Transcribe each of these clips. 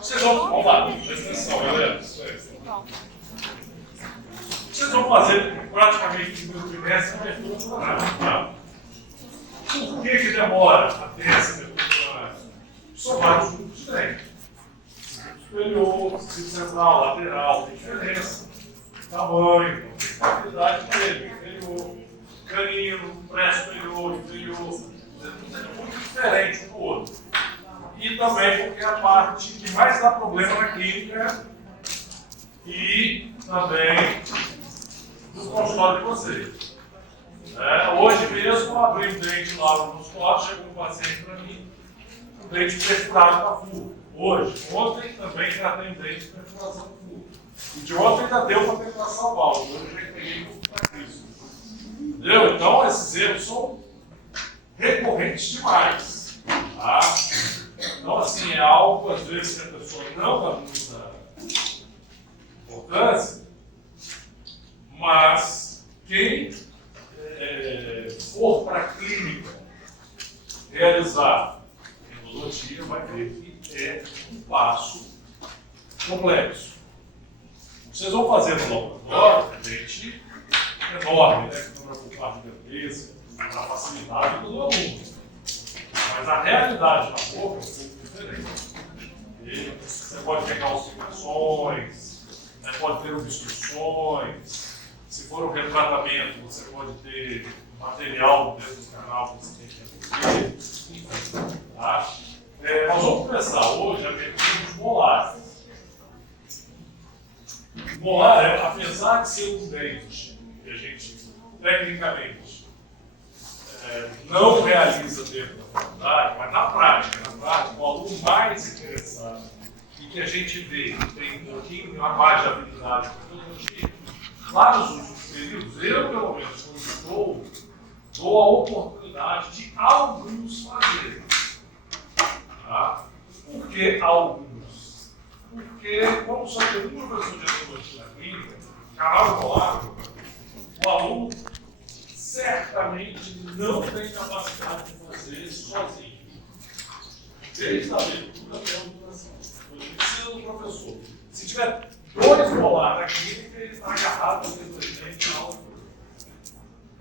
Vocês vão lá, presta atenção, galera. Vocês vão fazer praticamente o que essa abertura coronária, tá? Por que demora a ter essa abertura coronária? São vários grupos diferentes. Superior, central, lateral, tem diferença. Tamanho, quantidade dele, inferior, canino, pré-superior, inferior. Tudo é muito diferente um do outro. E também porque a parte que mais dá problema na clínica e também no consultório de vocês. Hoje mesmo eu abri um dente lá no consultório, chegou um paciente para mim, um dente perfurado com a furca. Hoje, ontem também já tem dente de perfuração com furca. E de ontem ainda deu para perfuração oval, hoje eu já peguei para isso. Entendeu? Então esses erros são recorrentes demais. Tá? Então, assim, é algo, às vezes, que a pessoa não dá muita importância, mas quem for para a clínica realizar endodontia vai ver que é um passo complexo. Vocês vão fazer no laboratório, dente enorme, né? Câmara por parte da cabeça, para facilidade do aluno. Mas a realidade da boca é um pouco diferente. E você pode pegar obstruções, pode ter obstruções. Se for um retratamento, você pode ter material dentro do canal que você tem que reduzir. Enfim, tá? Nós vamos começar hoje a ver os molares. O molar, apesar de ser um dente que a gente, tecnicamente, não realiza dentro da faculdade, mas na prática, o aluno mais interessado e que a gente vê que tem um pouquinho mais de habilidade com odontologia, lá nos últimos períodos, eu, pelo menos, quando dou a oportunidade de alguns fazerem. Tá? Por que alguns? Porque, como só tem uma pessoa de odontologia na clínica, canal molar, o aluno certamente não tem capacidade de fazer sozinho. Desde a abertura até a obturação. Ele precisa do professor. Se tiver dois molar na clínica, ele está agarrado simplesmente na altura.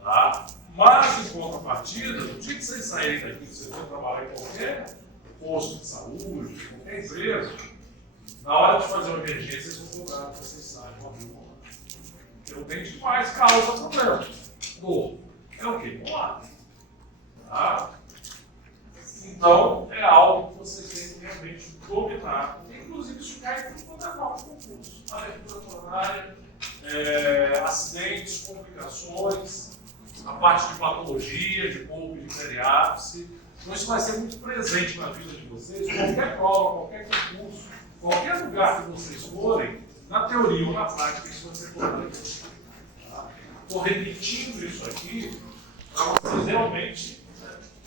Tá? Mas, em contrapartida, no dia que vocês saírem daqui, que vocês vão trabalhar em qualquer posto de saúde, qualquer empresa, na hora de fazer uma emergência, vocês vão cobrar que vocês saiam com a mão. Porque o dente mais causa problema. Dor. É o quê? Molar. Tá? Então, é algo que vocês têm que realmente dominar. Inclusive, isso cai em toda forma de concurso. Abertura coronária, acidentes, complicações, a parte de patologia, de polvo e de periápse. Então, isso vai ser muito presente na vida de vocês. Qualquer prova, qualquer concurso, qualquer lugar que vocês forem, na teoria ou na prática, isso vai ser importante. Estou repetindo isso aqui para vocês realmente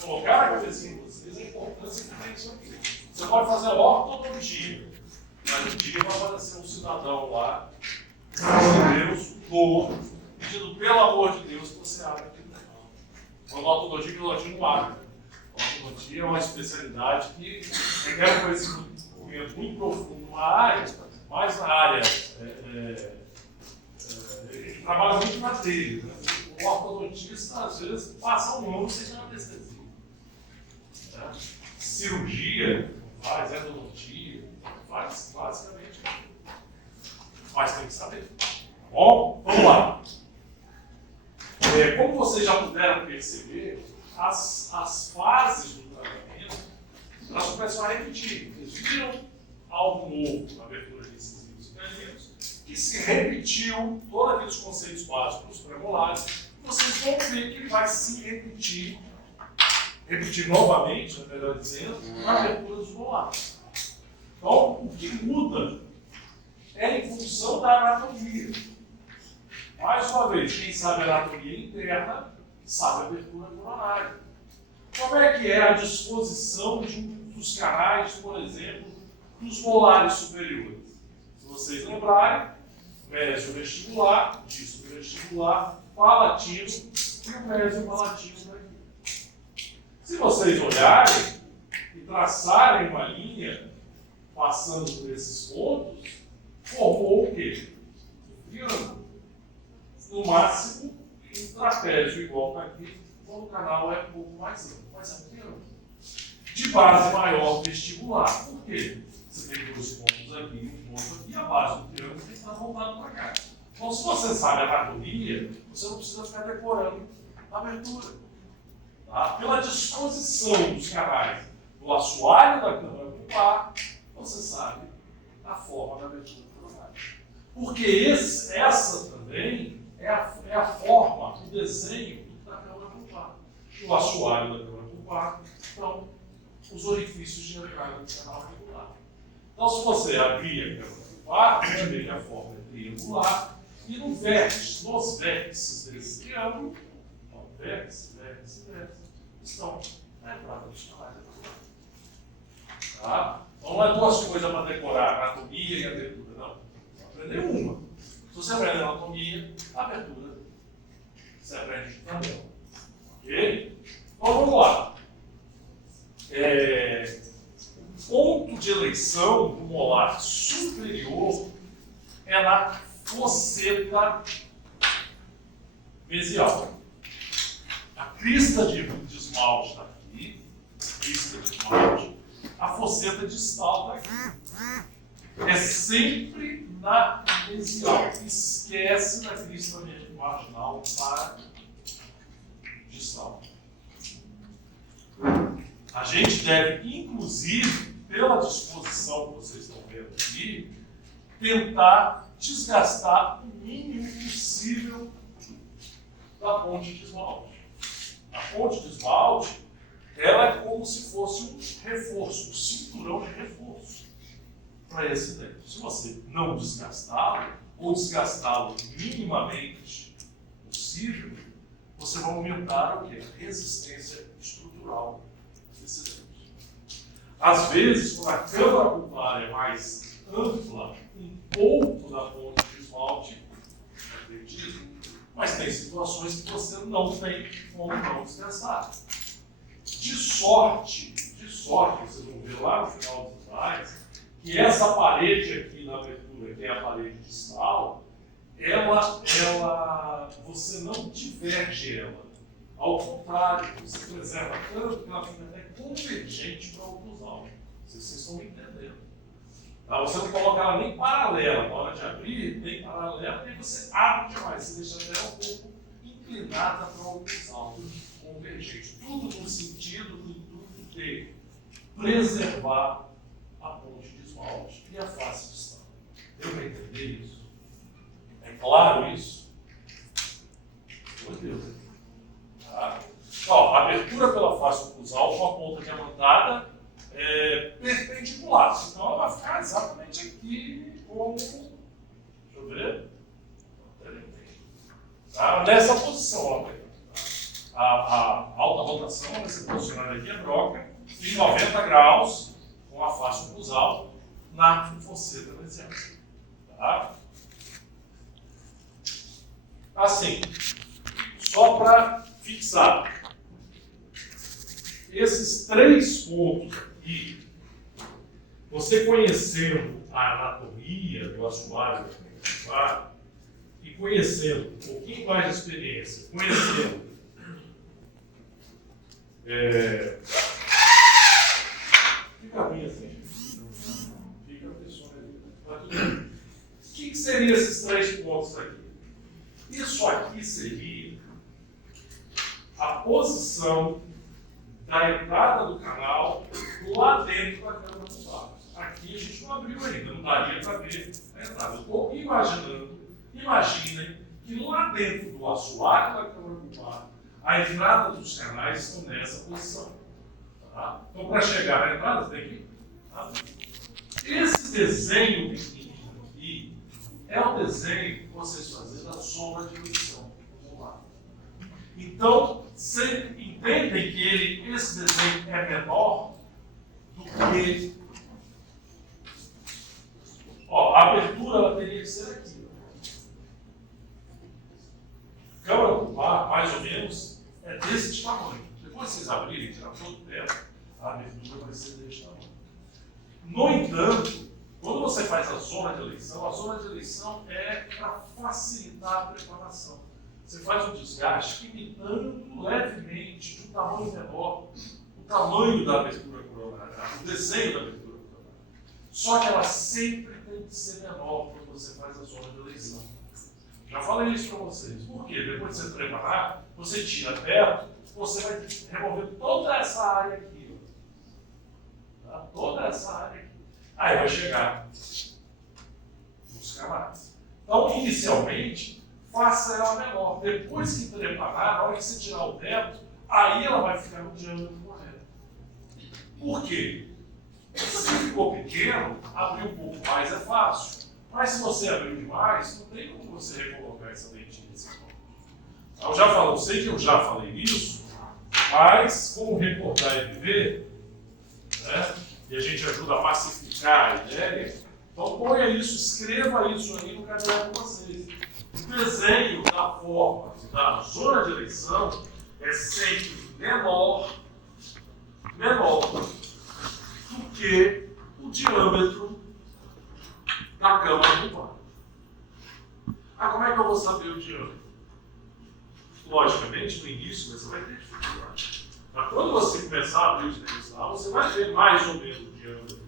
colocar a cabeça em vocês a importância que tem isso aqui. Você pode fazer ortodontia, mas um dia vai aparecer um cidadão lá, Deus, dor, pedindo pelo amor de Deus que você abra aquele canal. Quando a ortodontia que não abre. A ortodontia é uma especialidade que requer um conhecimento muito profundo numa área, mas na área ele trabalha muito na telha. Né? O ortodontista, às vezes, passa um ano sem anestesia. Né? Cirurgia, faz endodontia, faz basicamente. Mas tem que saber. Bom, vamos lá. Como vocês já puderam perceber, as fases do tratamento elas começam a repetir. Vocês viram algo novo na abertura desses incisivos e caninos, que se repetiu todos aqueles conceitos básicos premolares, vocês vão ver que ele vai se repetir novamente, melhor dizendo, na abertura dos molares. Então, o que muda é em função da anatomia. Mais uma vez, quem sabe a anatomia interna sabe a abertura coronária. Como é que é a disposição dos canais, por exemplo, dos molares superiores? Se vocês lembrarem, mésio vestibular, disco vestibular, palatino e o mésio palatino daqui. Se vocês olharem, e traçarem uma linha passando por esses pontos, formou o quê? Um triângulo. No máximo, um trapézio igual está aqui, quando o canal é um pouco mais amplo, mas é um triângulo. De base maior vestibular. Por quê? Você tem dois pontos aqui e um ponto aqui, a base do triângulo tem que estar voltado para cá. Então, se você sabe a anatomia, você não precisa ficar decorando a abertura. Tá? Pela disposição dos canais do assoalho da câmara pulpar, você sabe a forma da abertura coronária. Porque essa também é a forma, o desenho da câmara pulpar. O assoalho da câmara pulpar, então, os orifícios de entrada do canal regular. Então, se você abrir a câmara pulpar, você vai ver que a forma é triangular. E no vértice, nos vértices desse triângulo, então, vértice, estão na entrada dos canais regulares. Tá? Então não é duas coisas para decorar, anatomia e abertura, não. Você aprender uma. Se você aprender anatomia, abertura, você aprende também. Ok? Então vamos lá. O ponto de eleição do molar superior é na fosseta mesial. A crista de esmalte está aqui, crista de esmalte, a fosseta distal está aqui. É sempre na mesial. Esquece da crista marginal para distal. A gente deve, inclusive, pela disposição que vocês estão vendo aqui, tentar desgastar o mínimo possível da ponte de esmalte. A ponte de esmalte, ela é como se fosse um reforço, um cinturão de reforço para esse dente. Se você não desgastá-lo, ou desgastá-lo minimamente possível, você vai aumentar o quê? A resistência estrutural desse dente. Às vezes, quando a câmara pulpar é mais ampla, um pouco da ponte de esmalte é perdido. Mas tem situações que você não tem como não desgastar. De sorte, vocês vão ver lá no final dos slides, que essa parede aqui na abertura, que é a parede distal, você não diverge ela. Ao contrário, você preserva tanto que ela fica até convergente para o oclusal. Vocês estão me entendendo. Tá? Você não coloca ela nem paralela, na hora de abrir, nem paralela, e você abre demais, você deixa até um pouco inclinada para o oclusal, convergente. Tudo no sentido do intuito de preservar a ponte de esmalte e a face distal. Deu para entender isso? É claro isso? Meu Deus. Tá? Ó, a abertura pela face oclusal com a ponta diamantada perpendicular. Então ela vai ficar exatamente aqui como. Deixa eu ver. Tá? Nessa posição, ó. A alta rotação vai ser posicionada aqui, a broca, em 90 graus, com a face oclusal, na fosseta mesial. Tá? Assim, só para fixar. Esses três pontos aqui, você conhecendo a anatomia do assoalho e conhecendo um pouquinho mais de experiência, conhecendo fica bem assim, fica a pessoa ali. Tá tudo bem. O que seriam esses três pontos aqui? Isso aqui seria a posição da entrada do canal lá dentro da câmara pulpar. Aqui a gente não abriu ainda, não daria para ver a entrada. Eu estou imaginando, imaginem que lá dentro do assoalho da câmara pulpar, a entrada dos canais estão nessa posição. Tá? Então, para chegar na entrada, tem que abrir. Esse desenho pequenininho aqui é o desenho que vocês fazem da sombra de eleição. Vamos lá. Então, vocês entendem que esse desenho é menor do que. Ó, a abertura ela teria que ser aqui. A câmara pulpar, mais ou menos, é desse tamanho. Depois vocês abrirem, tirar todo o teto, a abertura vai ser No entanto, quando você faz a zona de eleição é para facilitar a preparação. Você faz um desgaste imitando levemente, de um tamanho menor, o tamanho da abertura coronária, o desenho da abertura coronária. Só que ela sempre tem que ser menor quando você faz a zona de eleição. Já falei isso para vocês. Por quê? Depois de você preparar, você tira perto, você vai remover toda essa área aqui. Tá? Toda essa área aqui. Aí vai chegar nos canais. Então, inicialmente, faça ela menor. Depois que preparar, na hora que você tirar o teto, aí ela vai ficar no diâmetro correto. Por quê? Se ficou pequeno, abrir um pouco mais é fácil. Mas se você abrir demais, não tem como você recolocar essa lentilha nesse ponto. Eu sei que eu já falei isso, mas como recordar e viver, né? E a gente ajuda a massificar a ideia, então ponha isso, escreva isso aí no caderno de vocês. O desenho da forma da zona de eleição é sempre menor do que o diâmetro da câmara do par. Como é que eu vou saber o diâmetro? Logicamente, no início você vai ter dificuldade. Mas quando você começar a abrir o dimensional, você vai ter mais ou menos o diâmetro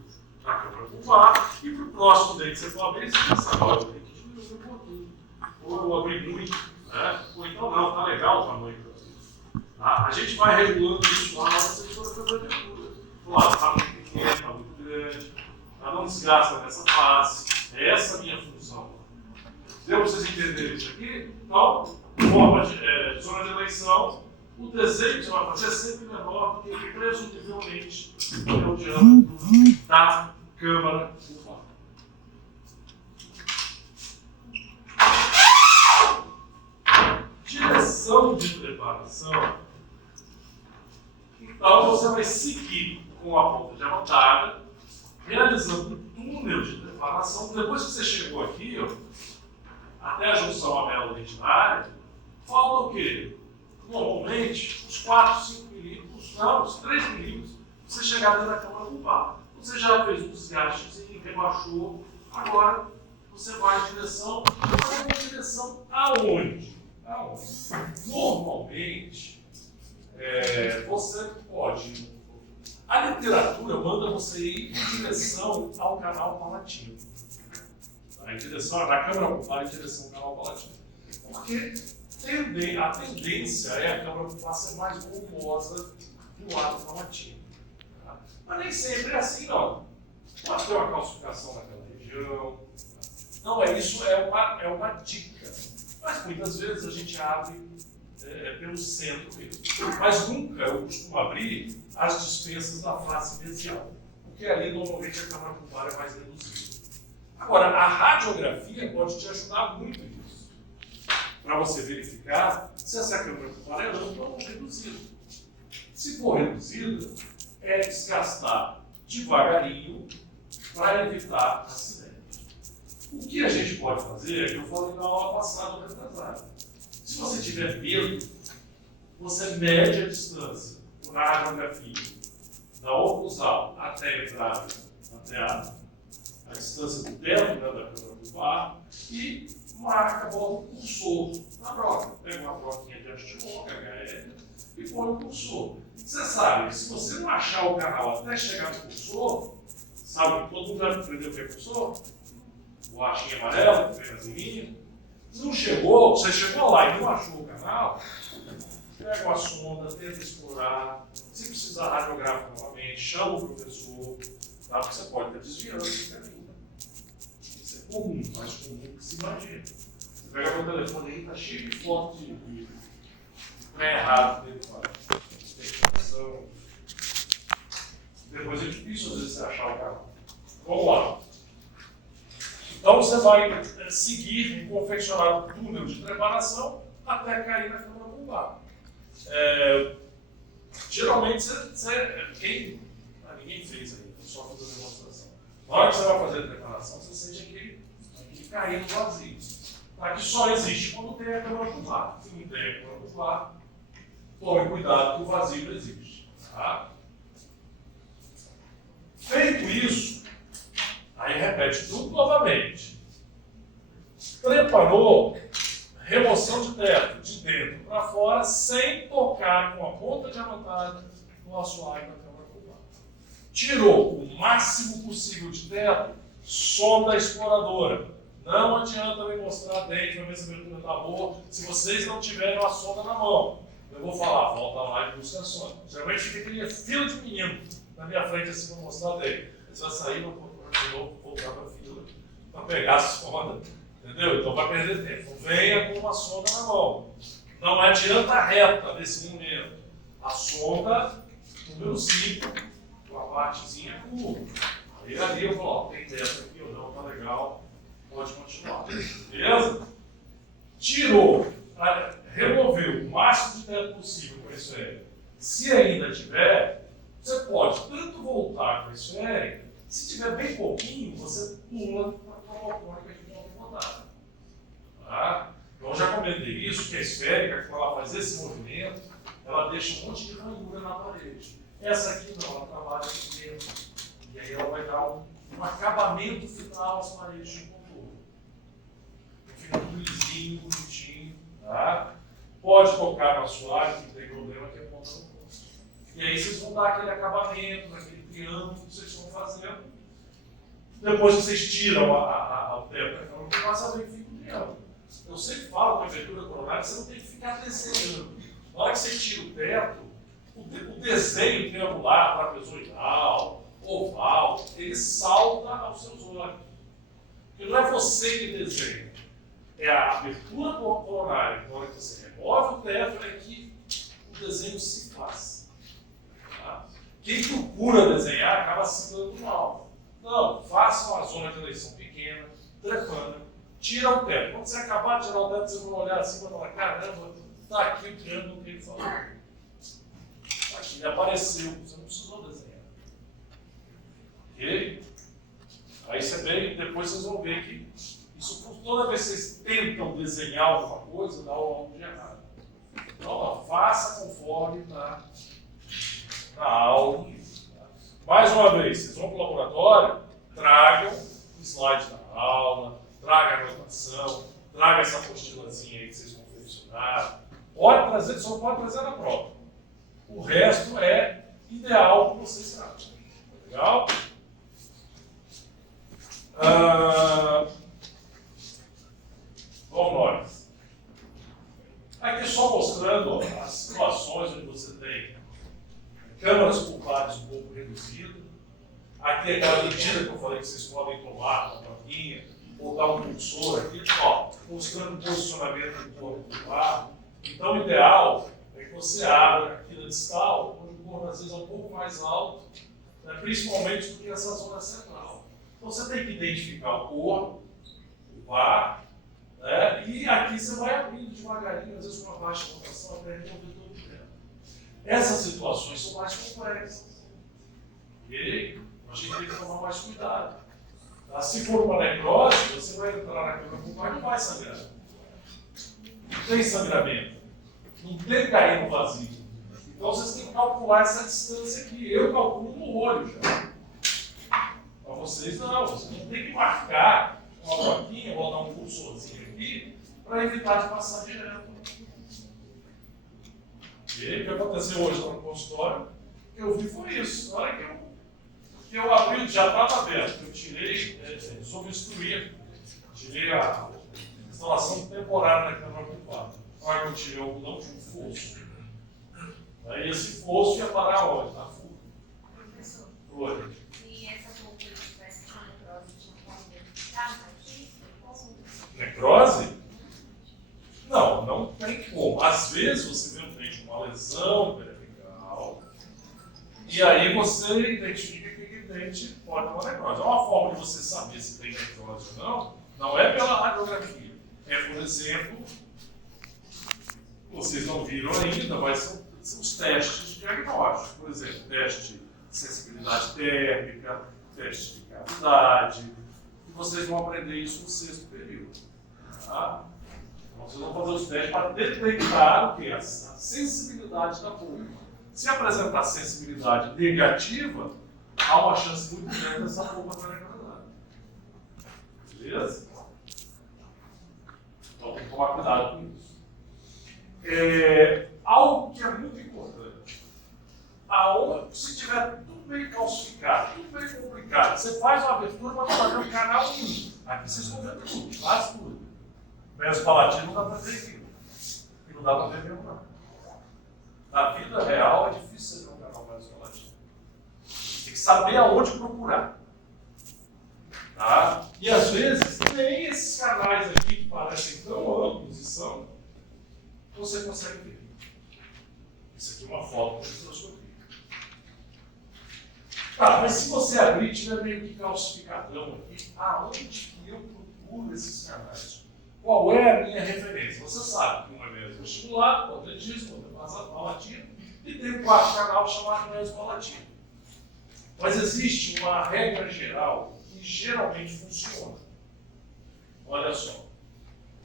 da câmara do par, e para o próximo dente que você for abrir, você já sabe, olha, eu tenho que diminuir um pouquinho. Ou eu abri muito, né? Ou então não, tá legal o tamanho que eu abri. Tá? A gente vai regulando isso lá na nossa fazer de cura. Claro, está muito pequeno, está muito grande, não desgasta nessa fase. É essa a minha função. Deu para vocês entenderem isso aqui? Então, forma de zona de eleição, o desenho que você vai fazer é sempre menor do que presumivelmente é o diâmetro da câmara do par. Direção de preparação. Então, você vai seguir com a ponta de arrotada, realizando um túnel de preparação. Depois que você chegou aqui, até a junção amelo-dentinária, falta o quê? Normalmente, uns 4, 5 milímetros, não, uns 3 milímetros, você chegar dentro da câmara pulpar. Você já fez um desgaste e rebaixou, agora você vai em direção, aonde? Normalmente, você pode. A literatura manda você ir em direção ao canal palatino. Em direção da câmara pulpar, em direção ao canal palatino. Porque a tendência é a câmara pulpar ser mais volumosa do lado palatino. Tá? Mas nem sempre é assim, não. Pode ter uma calcificação naquela região. Não é isso, é uma dica. Mas muitas vezes a gente abre pelo centro mesmo. Mas nunca eu costumo abrir as dispensas da face mesial, porque ali normalmente a câmara pulpar é mais reduzida. Agora, a radiografia pode te ajudar muito nisso, para você verificar se essa câmara pulpar é ampla ou reduzida. Se for reduzida, é desgastar devagarinho para evitar acidente. O que a gente pode fazer é que eu falei na aula passada ou retrasada. Se você tiver medo, você mede a distância na radiografia da oclusal até a entrada, até a distância do teto, né, da câmara pulpar, e marca, bota um cursor na broca. Pega uma broquinha de antimonca, HL, e põe o cursor. Você sabe que se você não achar o canal até chegar no cursor, sabe que todo mundo já aprendeu o que é cursor? Borrachinha amarela, que vem nas linhas. Se não chegou, você chegou lá e não achou o canal, pega uma sonda, tenta explorar. Se precisar, radiografa novamente, chama o professor, tá? Porque você pode estar desviando esse caminho. Isso é comum, mais comum que se imagina. Você pega meu telefone aí, está cheio de fotos de errado dentro da identificação. Depois é difícil, às vezes, você achar o canal. Vamos lá. Então você vai seguir e confeccionar um túnel de preparação até cair na câmara pulpar. Geralmente ninguém fez ainda, só fazer a demonstração. Na hora que você vai fazer a preparação, você sente aquele cair no vazio. Aqui só existe quando tem a câmara pulpar. Se não tem a câmara pulpar, tome cuidado que o vazio não existe. Tá? Feito isso, repete tudo novamente. Preparou, remoção de teto, de dentro para fora, sem tocar com a ponta diamantada no assoalho da câmara curvada. Tirou o máximo possível de teto, sonda exploradora. Não adianta me mostrar dentro para ver se a abertura está boa, se vocês não tiverem uma sonda na mão. Eu vou falar, volta lá e busca a sonda. Geralmente fica aquele fila de menino na minha frente assim para mostrar dentro. Você vai sair, vou procurar de novo, voltar para a fila para pegar a sonda. Entendeu? Então vai perder tempo. Venha com uma sonda na mão. Não adianta reta nesse momento. A sonda, número 5, com a partezinha curva. Aí ali eu falo, ó, tem teto aqui ou não, tá legal, pode continuar. Beleza? Tirou, removeu o máximo de teto possível com a esférica. Se ainda tiver, você pode tanto voltar com a esférica, se tiver bem pouquinho, você pula para a cromocônica de ponta rodada. Tá? Então, eu já comentei isso, que a esférica, quando ela faz esse movimento, ela deixa um monte de ranhura na parede. Essa aqui não, ela trabalha aqui dentro. E aí ela vai dar um acabamento final às paredes de contorno. Fica tudo lisinho, bonitinho. Tá? Pode tocar no assoalho, não tem problema, que é ponta no rosto. E aí vocês vão dar aquele acabamento, aquele triângulo que vocês estão fazendo. Depois vocês tiram o teto, então não passa bem que fica um triângulo. Eu sempre falo com a abertura coronária, você não tem que ficar desenhando. Na hora que você tira o teto, o desenho triangular, trapezoidal, oval, ele salta aos seus olhos. Porque não é você que desenha, é a abertura coronária. Na hora que você remove o teto, é que o desenho se faz. Tá? Quem procura desenhar acaba se dando mal. Não, faça uma zona de eleição pequena, trepando, tira o teto. Quando você acabar de tirar o teto, vocês vão olhar assim e vão falar, caramba, está aqui o triângulo que ele falou. Está aqui, ele apareceu, você não precisou desenhar. Ok? Aí você vem, depois vocês vão ver que isso, toda vez que vocês tentam desenhar alguma coisa, dá algo de errado. Então, faça conforme na aula. Mais uma vez, vocês vão para o laboratório, tragam o slide da aula, traga a anotação, traga essa apostilazinha aí que vocês confeccionaram. Pode trazer, só não pode trazer na prova. O resto é ideal que vocês tragam. Legal? Vamos nós. Aqui só mostrando as situações onde você tem câmaras pulpares um pouco reduzidas. Aqui é aquela medida que eu falei que vocês podem tomar com a plaquinha, botar um pulsor aqui, ó, mostrando o posicionamento do corpo pulpar. Então, o ideal é que você abra aqui na distal, onde o corpo às vezes é um pouco mais alto, né, principalmente porque essa zona central. Então, você tem que identificar o corpo, o pulpar, né, e aqui você vai abrindo devagarinho, às vezes com uma baixa rotação, até resolver todo o tempo. Essas situações são mais complexas. Ok? A gente tem que tomar mais cuidado. Tá? Se for uma necrose, você vai entrar na câmara pulpar e não vai sangrar. Não tem sangramento. Não tem cair no vazio. Então vocês têm que calcular essa distância aqui. Eu calculo no olho já. Para vocês não. Vocês não tem que marcar uma plaquinha, botar um pulsorzinho aqui para evitar de passar direto. E o que aconteceu hoje lá no consultório, o que eu vi foi isso. Na hora que eu abri, já estava aberto, eu tirei, desobstruí, tirei a instalação temporária da câmara pulpar. Na hora que eu tirei o algodão, tinha um fosso. Aí esse fosso ia parar onde? Na fuga. Professor, Oi. e essa roupa que tivesse com necrose tinha como identificar aqui? Necrose? Não, não tem como. Às vezes você vê um dente com uma lesão periapical e aí você identifica que aquele dente pode ter uma necrose. É uma forma de você saber se tem necrose ou não, não é pela radiografia. É, por exemplo, vocês não viram ainda, mas são os testes de diagnóstico. Por exemplo, teste de sensibilidade térmica, teste de cavidade. E vocês vão aprender isso no 6º período. Tá? Então, vocês vão fazer os testes para detectar o quê? A sensibilidade da pulpa. Se apresentar sensibilidade negativa, há uma chance muito grande dessa pulpa estar necrosada. Beleza? Então tem que tomar cuidado com isso. Algo que é muito importante. Se tiver tudo bem calcificado, tudo bem complicado, você faz uma abertura para fazer um canal 1. Aqui vocês vão ver tudo, quase tudo. Mesmo palatino não dá para ver aqui. E não dá para ver mesmo, não. Na vida real é difícil você ver um canal mesmo palatino. Tem que saber aonde procurar. Tá? E às vezes, nem esses canais aqui que parecem tão amplos e são, você consegue ver. Isso aqui é uma foto de microscopia. Tá, mas se você abrir e tiver meio que calcificadão aqui, aonde que eu procuro esses canais? Qual é a minha referência? Você sabe que um é mesmo vestibular, outro é disco, outro é palatino, e tem um quarto canal chamado mesmo palatino. Mas existe uma regra geral que geralmente funciona. Olha só.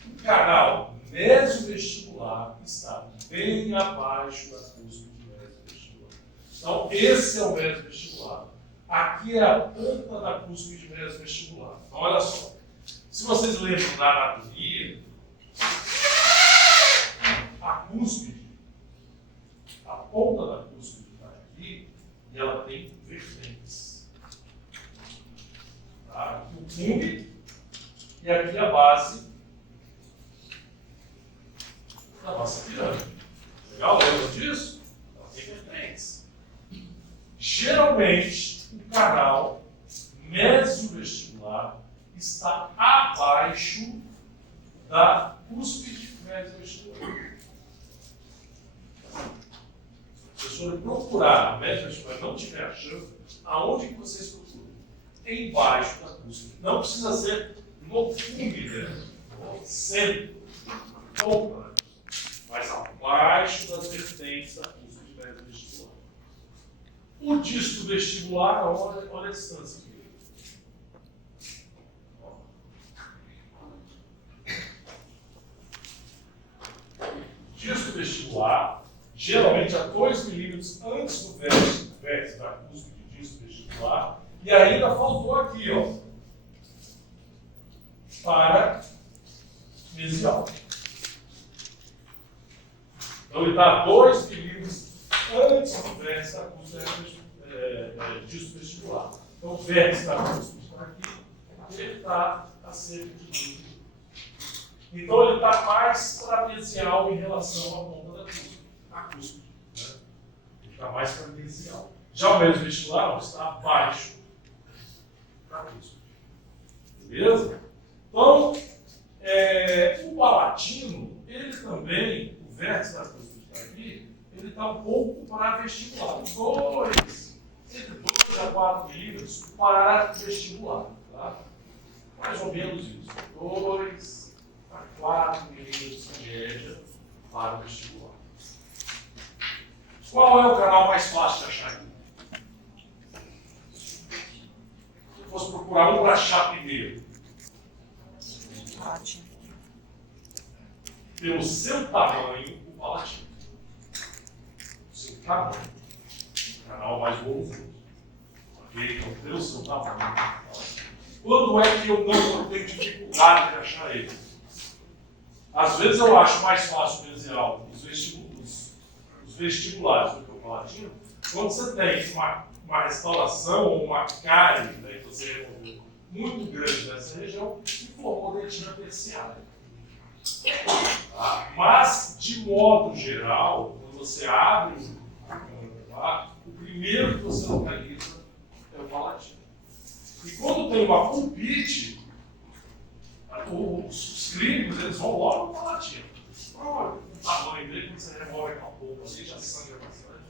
O canal mesovestibular está bem abaixo da cúspide mesovestibular. Então, esse é o mesovestibular. Aqui é a ponta da cúspide mesovestibular. Então, olha só. Se vocês lembram da anatomia, a cúspide, a ponta da cúspide está aqui e ela tem vertentes. Tá? Aqui o cume e aqui a base da nossa pirâmide. Legal? Lembra disso? Ela tem vertentes. Geralmente, o canal mesovestibular está abaixo da cúspide mesovestibular. Se o senhor procurar a mesovestibular e não estiver achando, aonde que vocês procuram? Embaixo da cúspide. Não precisa ser no cume dela, no centro, mas abaixo das vertentes da cúspide mesovestibular. O disto vestibular, olha a distância aqui. Disto vestibular, geralmente a 2 milímetros antes do vértice da cúspide disto vestibular, e ainda faltou aqui, ó, para mesial. Então ele está a 2 milímetros antes do vértice da cúspide disto vestibular. Então o vértice da cúspide está aqui, ele está a cerca de 2 milímetros. Então ele está mais trapezial em relação à ponta da cúspide. A cúspide. Né? Ele está mais trapezial. Já o mesovestibular não, está abaixo da cúspide. Beleza? Então, o palatino, ele também, o vértice da cúspide está aqui, ele está um pouco para vestibular. Entre 2 a 4 milímetros para vestibular. Tá? Mais ou menos isso. 2 a 4 milímetros em média para o vestibular. Qual é o canal mais fácil de achar aqui? Se eu fosse procurar um para achar primeiro. Ótimo. Pelo seu tamanho, o palatino. Seu tamanho. O canal mais volumoso. Ok? Então, pelo seu tamanho, o palatino. Quando é que eu não tenho dificuldade de achar ele? Às vezes eu acho mais fácil mesial os vestibulares do que o palatino, quando você tem uma restauração ou uma cárie, né, que você removeu muito grande nessa região, e formou dentina terciária. Tá? Mas, de modo geral, quando você abre o primeiro que você localiza é o palatino. E quando tem uma pulpite, os clínicos eles vão logo no palatino. Olha, o tamanho dele, quando você remove aquela polpa ali, já sangra bastante,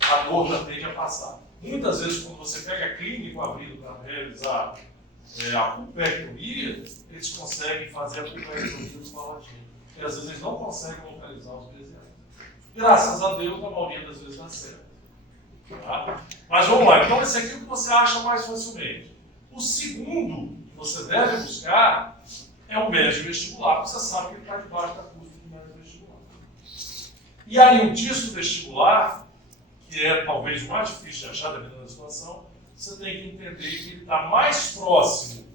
a dor já tende a passar. Muitas vezes, quando você pega clínico abrindo para realizar a pulpectomia, eles conseguem fazer a pulpectomia do palatino. E às vezes eles não conseguem localizar os mesiais. Graças a Deus, na maioria das vezes dá certo. Tá? Mas vamos lá, então esse aqui é o que você acha mais facilmente. O segundo que você deve buscar é o médio vestibular, porque você sabe que ele está debaixo da cúspide do médio vestibular. E aí o disto vestibular, que é talvez o mais difícil de achar, dependendo da situação, você tem que entender que ele está mais próximo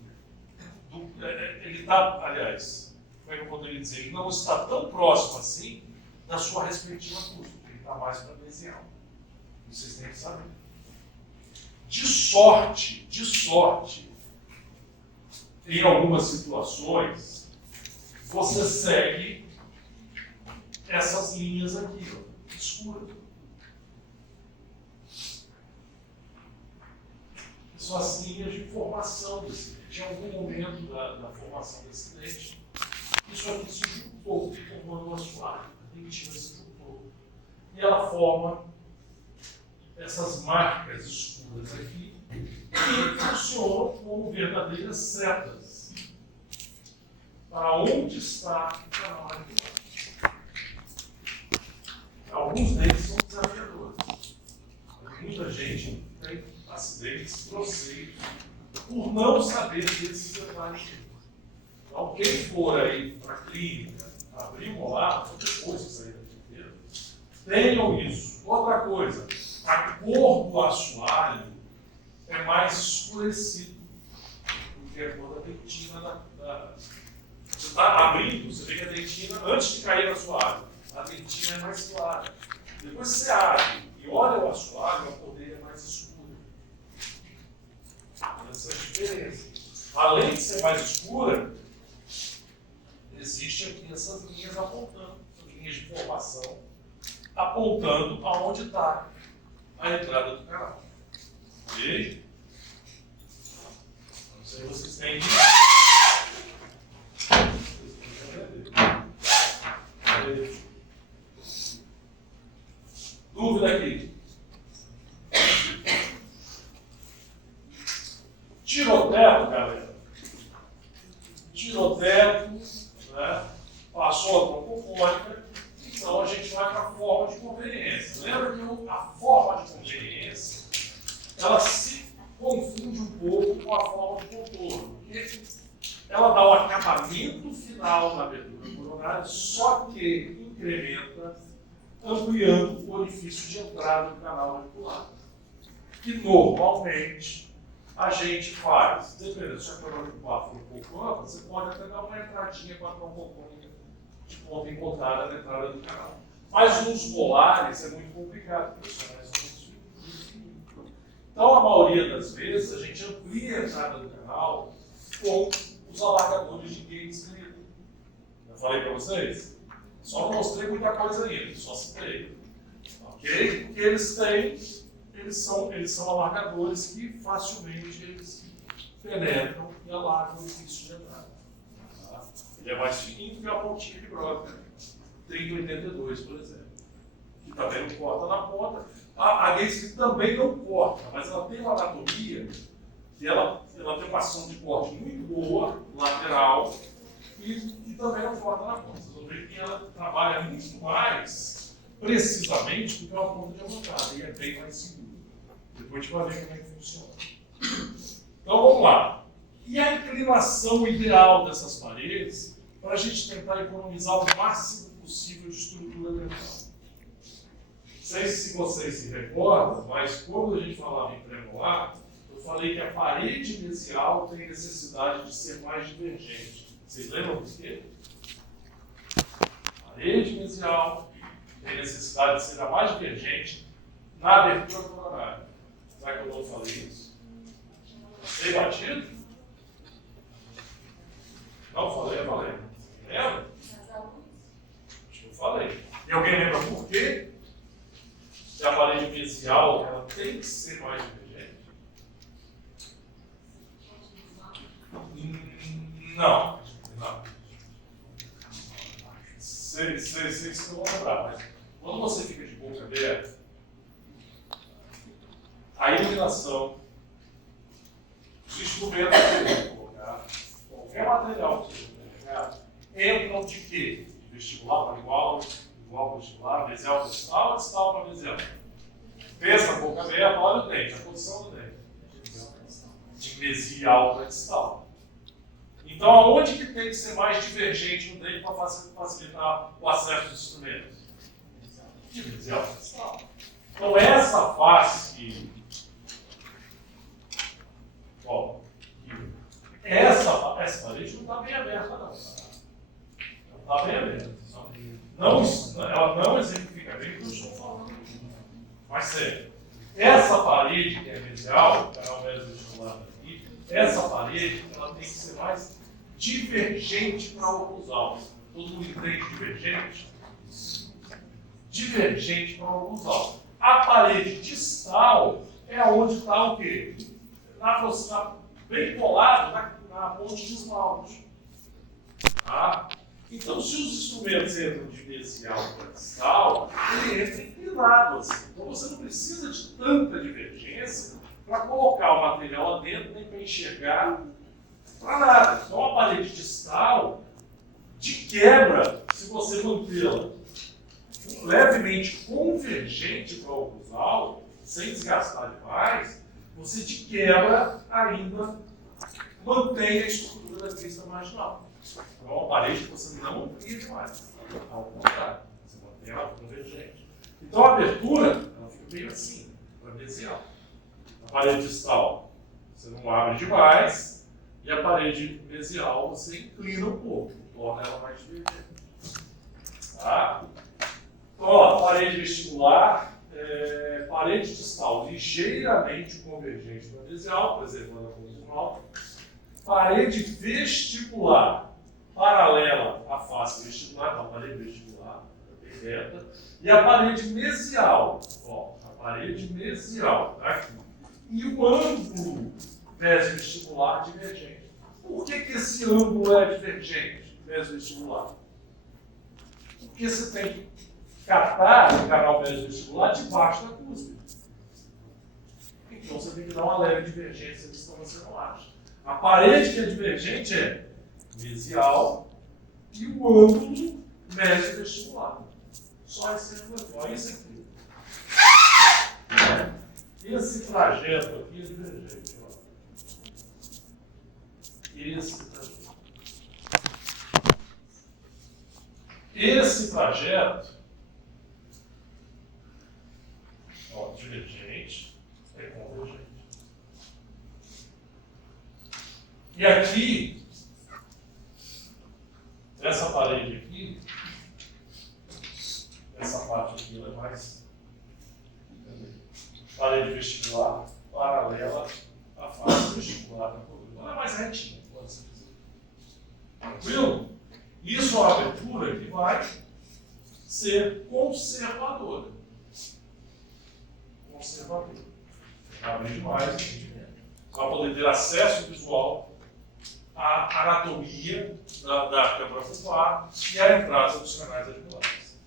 ele está, aliás, como é que eu poderia dizer? Ele não está tão próximo assim da sua respectiva acústica, ele está mais para mesial. Vocês têm que saber. De sorte, em algumas situações, você segue essas linhas aqui, ó, escuras. São as linhas de formação do acidente. Em algum momento da formação do acidente, isso aqui se juntou, formando uma assoalho. A dentina se juntou. E ela forma essas marcas escuras aqui, que funcionam como verdadeiras setas para onde está o canal radicular. Alguns deles são desafiadores. Muita gente tem acidentes grosseiros por não saber desses detalhes. Então, quem for aí para a clínica, abrir um molar, depois de sair da inteira, tenham isso. Outra coisa, a cor do assoalho é mais escurecido do que a cor da dentina Você está abrindo, você vê que a dentina, antes de cair no assoalho, a dentina é mais clara. Depois você abre e olha o assoalho, a cor dele é mais escura. Essa é a diferença. Além de ser mais escura, existe aqui essas linhas apontando, essas linhas de formação, apontando aonde está a entrada do canal. Ok? Não sei se vocês têm. Dúvida aqui? Tiroteto, galera. Tiroteto, né? Passou a trombofônica, então a gente vai para a forma de conveniência. Lembra que a forma de conveniência ela se confunde um pouco com a forma de contorno, porque ela dá o acabamento final da abertura coronária, só que incrementa, ampliando o orifício de entrada do canal radicular, que normalmente a gente faz, dependendo se a canal radicular for um pouco ampla, você pode até dar uma entradinha com a trombofônica de ponta encontrada na entrada do canal. Mas nos molares é muito complicado, porque os canais são muito finos. Então, a maioria das vezes, a gente amplia a entrada do canal com os alargadores de Gates Green. Já falei para vocês? Só não mostrei muita coisa ainda, só citei. Ok? Porque eles são alargadores que facilmente eles penetram e alargam o orifício de entrada. Tá? Ele é mais fininho que a pontinha de broca, 3082, por exemplo. Que também não corta na ponta. A Gates Green também não corta, mas ela tem uma anatomia que ela tem uma ação de corte muito boa, lateral, e também não corta na ponta. Vocês vão ver que ela trabalha muito mais precisamente do que uma ponta de avançada, e é bem mais seguro. Depois a gente vai ver como é que funciona. Então vamos lá. E a inclinação ideal dessas paredes para a gente tentar economizar o máximo possível de estrutura dental? Não sei se vocês se recordam, mas quando a gente falava em premolar, eu falei que a parede mesial tem necessidade de ser mais divergente. Vocês lembram por quê? A parede mesial tem necessidade de ser a mais divergente na abertura coronária. Será que eu não falei isso? Sei batido? Não falei, eu falei. Lembra? Acho que eu falei. E alguém lembra por quê? Que a parede mesial ela tem que ser mais divergente? Não. Sei que eu vou lembrar, mas quando você fica de boca aberta, a iluminação, os instrumentos que você vai colocar, qualquer material que você vai pegar, entram de quê? De vestibular para igual para vestibular, mesial para distal, distal para mesial. Pensa a boca aberta, olha o dente, a posição do dente. De mesial para distal. Então, aonde que tem que ser mais divergente no dente para facilitar o acesso dos instrumentos? De mesial para distal. Então, essa face, ó, essa parede está bem aberta, não. Não está bem aberta. Não, ela não exemplifica bem o que eu estou falando. Mas sério, essa parede que é mesial, que é o mesmo vestibular aqui, essa parede ela tem que ser mais divergente para o oclusal. Todo mundo entende divergente? Divergente para o oclusal. A parede distal é onde está o quê? Bem colado na ponte de esmalte. Tá? Então, se os instrumentos entram de mesial para distal, ele entra inclinado assim. Então, você não precisa de tanta divergência para colocar o material lá dentro, nem para enxergar, para nada. Então, a parede distal, de quebra, se você mantê-la levemente convergente para o oclusal, sem desgastar demais, você de quebra ainda mantém a estrutura da crista marginal. Então, é uma parede que você não amplia demais. Ao contrário, você mantém ela convergente. Então, a abertura, ela fica meio assim, para mesial. A parede distal, você não abre demais, e a parede mesial, você inclina um pouco, torna ela mais divergente. Tá? Então, ó, parede vestibular, parede distal ligeiramente convergente para mesial, preservando a conjuntural. Parede vestibular paralela à face vestibular, então a parede vestibular bem reta. E a parede mesial, ó, a parede mesial, tá aqui. E o ângulo vestibular divergente. Por que esse ângulo é divergente, vestibular? Porque você tem que catar o canal vestibular debaixo da cúspide. Então você tem que dar uma leve divergência, senão você não acha. A parede que é divergente é mesial e o ângulo médio vestibular. Só esse ângulo aqui. Olha isso aqui. Esse trajeto aqui é divergente. Ó. Esse trajeto. Esse trajeto, ó, divergente, é convergente. E aqui, essa parede aqui, essa parte aqui ela é mais parede vestibular paralela à face vestibular da coluna. Ela é mais retinha, pode ser dizer. Tranquilo? Isso é uma abertura que vai ser conservadora. Conservadora. Abrir demais, vai poder ter acesso visual à anatomia da câmara pulmonar e à entrada dos canais articulares.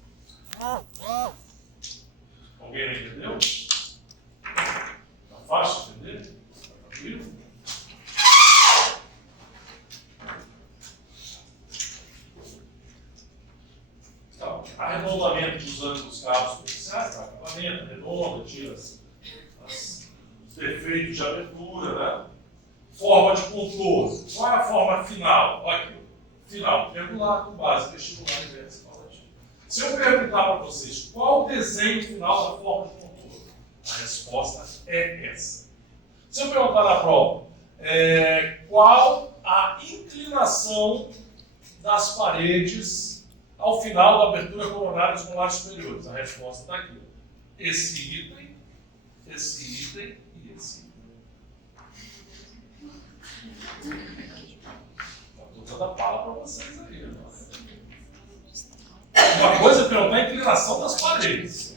Alguém não entendeu? Está fácil de entender? Está tranquilo? Então, arredondamento dos ângulos cabos superficiais, tá? Acabamento, arredonda, tira os defeitos de abertura, né? Forma de contorno. Qual é a forma final? Olha aqui. Final triangular com base vestibular e vértice paulatino. Se eu perguntar para vocês qual o desenho final da forma de contorno, a resposta é essa. Se eu perguntar na prova, qual a inclinação das paredes ao final da abertura coronária dos molares superiores, a resposta está aqui. Esse item e esse item. Estou dando a pala para vocês aí. Uma coisa é perguntar a inclinação das paredes.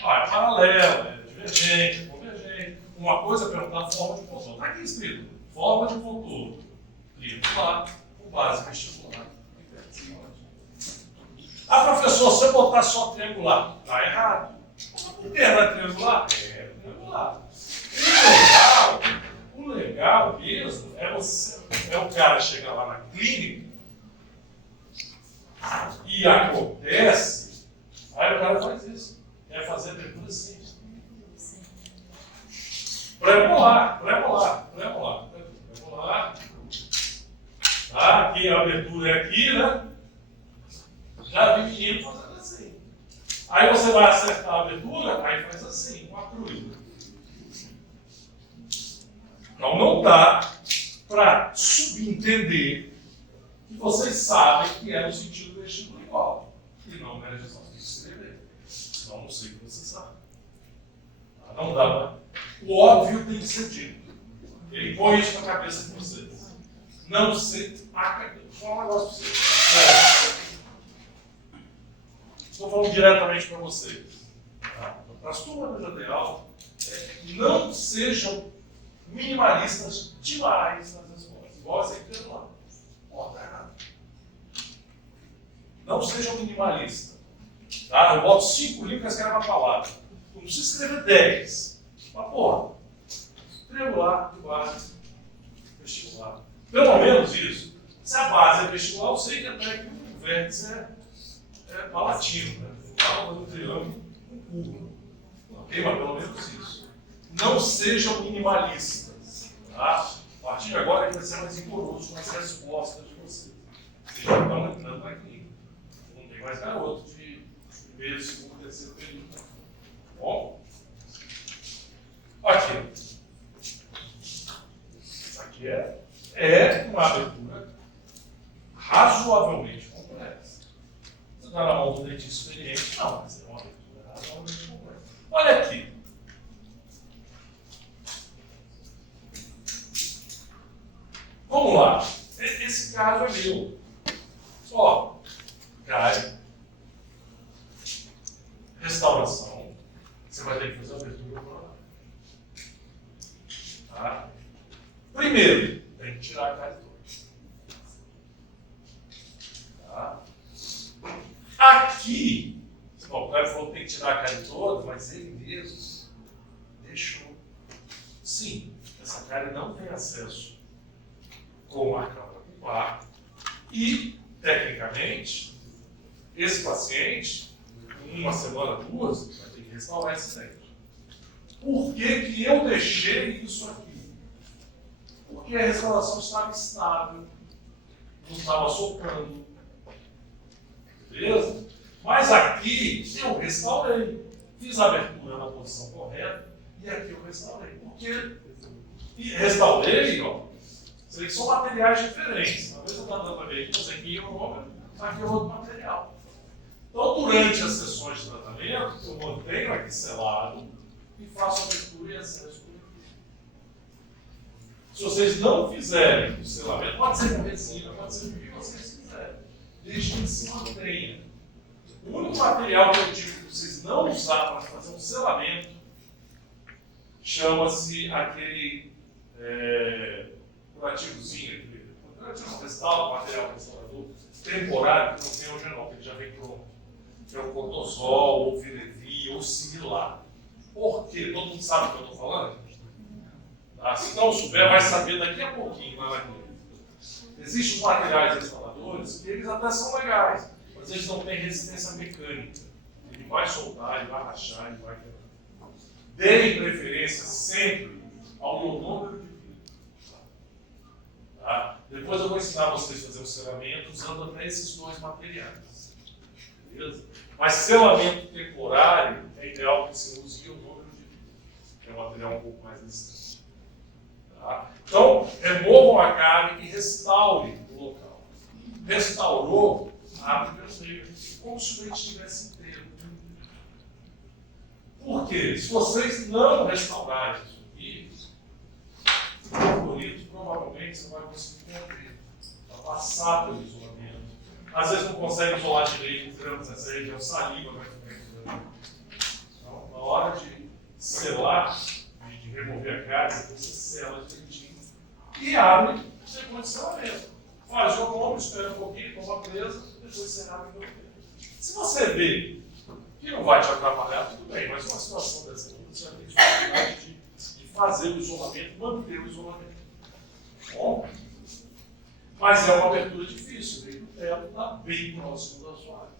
É paralela, é divergente, é convergente. Uma coisa é perguntar a forma de contorno. Está aqui escrito. Forma de contorno. Triangular, com base vestibular. Professor, se eu botar só triangular, está errado. Por que não é triangular? É triangular. O legal mesmo é o cara chegar lá na clínica e acontece, aí o cara faz isso. Quer fazer a abertura assim. Premolar. Tá? Aqui a abertura é aqui, né? Já vi menino fazendo assim. Aí você vai acertar a abertura, aí faz assim, com a cruz. Então não dá para subentender E vocês sabem que é no sentido do vestido igual. E não na legislação tem que escrever. Senão não sei o que você sabe. Não dá, né? O óbvio tem que ser dito. Ele põe isso na cabeça de vocês. Não sei. Vou falar um negócio para vocês. Estou falando diretamente para vocês. Para as turmas da Jadial, não sejam minimalistas demais nas respostas. Igual essa aqui lá. Tá errado. Não sejam minimalistas. Tá? Eu boto 5 livros e escrevo uma palavra. Não precisa escrever 10. Mas, porra, escrevo lá, de base, vestibular. Pelo menos isso. Se a base é vestibular, eu sei que até que o vértice é palatino, né? Fala do triângulo com curva. Ok? Mas pelo menos isso. Não sejam minimalistas. Tá? A partir de agora, a gente vai ser mais rigoroso com as respostas de vocês. Vocês já estão entrando na clínica. Não tem mais garoto de primeiro, segundo, terceiro período. Bom? Aqui. Isso aqui é uma abertura razoavelmente complexa. Você está na mão do dentista experiente? Não, mas é uma abertura razoavelmente complexa. Olha aqui. Vamos lá. Esse caso é meu. Ó, cai. Restauração. Você vai ter que fazer a abertura para lá. Tá? Primeiro, tem que tirar a cárie toda. Tá? Aqui, o Cleber falou que tem que tirar a cárie toda, mas ele mesmo deixou. Sim, essa cárie não tem acesso com a câmara pulpar e, tecnicamente, esse paciente, em uma semana, 2, vai ter que restaurar esse dente. Por que eu deixei isso aqui? Porque a restauração estava estável, não estava socando. Beleza? Mas aqui eu restaurei. Fiz a abertura na posição correta e aqui eu restaurei. Por quê? E restaurei, ó. Isso aqui são materiais diferentes. Talvez eu estou dando para ver aqui, mas aqui é um número, aqui é outro material. Então, durante as sessões de tratamento, eu mantenho aqui selado e faço abertura e acesso. Se vocês não fizerem o selamento, pode ser com resina, pode ser o que vocês quiserem, desde que se mantenha. O único material que eu digo que vocês não usar para fazer um selamento chama-se aquele curativozinho, curativo restauro, material restaurador, temporário, que não tem hoje não, que ele já vem pronto. Que é o Cordozol, ou Vilevi, ou similar. Por quê? Todo mundo sabe o que eu estou falando? Tá? Se não souber, vai saber daqui a pouquinho lá na clínica. Existem os materiais restauradores que eles até são legais, mas eles não têm resistência mecânica. Ele vai soltar, ele vai rachar, ele vai quebrar. Deem preferência sempre ao ionômero de vidro. Tá? Depois eu vou ensinar vocês a fazer o selamento usando até esses dois materiais. Beleza? Mas selamento temporário é ideal que você use o número de vidro, que é um material um pouco mais resistente. Tá? Então, removam a cárie e restaure o local. Restaurou, abre o meio, como se o dente estivesse inteiro. Por quê? Se vocês não restaurarem isso aqui, o bonito provavelmente você vai conseguir romper, vai passar pelo isolamento. Às vezes não consegue isolar direito, essa região saliva vai ficar isolando. Então, na hora de selar, de remover a cárie, você sela direitinho e abre o segundo selamento. Faz o nome, espera um pouquinho, toma presa, depois você abre o nome. Se você vê que não vai te atrapalhar, tudo bem, mas uma situação dessa você vai ter dificuldade de fazer o isolamento, manter o isolamento. Bom, mas é uma abertura difícil, o teto está bem próximo da sua área.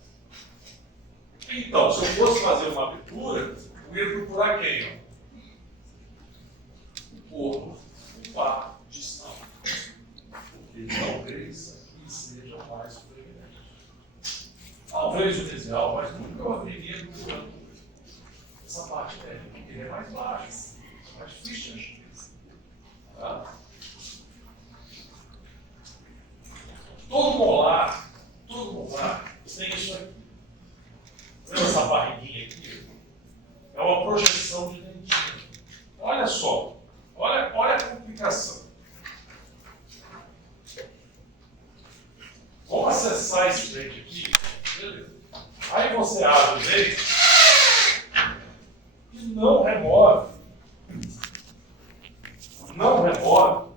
Então, se eu fosse fazer uma abertura, eu ia procurar quem? Ó? O corpo, o par distal. Porque talvez aqui seja mais preeminente. Talvez o mesial, mas nunca eu haveria procurando essa parte técnica, porque ele é mais baixo, mais difícil de achar. Tá? Todo esse dente aqui, beleza. Aí você abre o dente e não remove. Não remove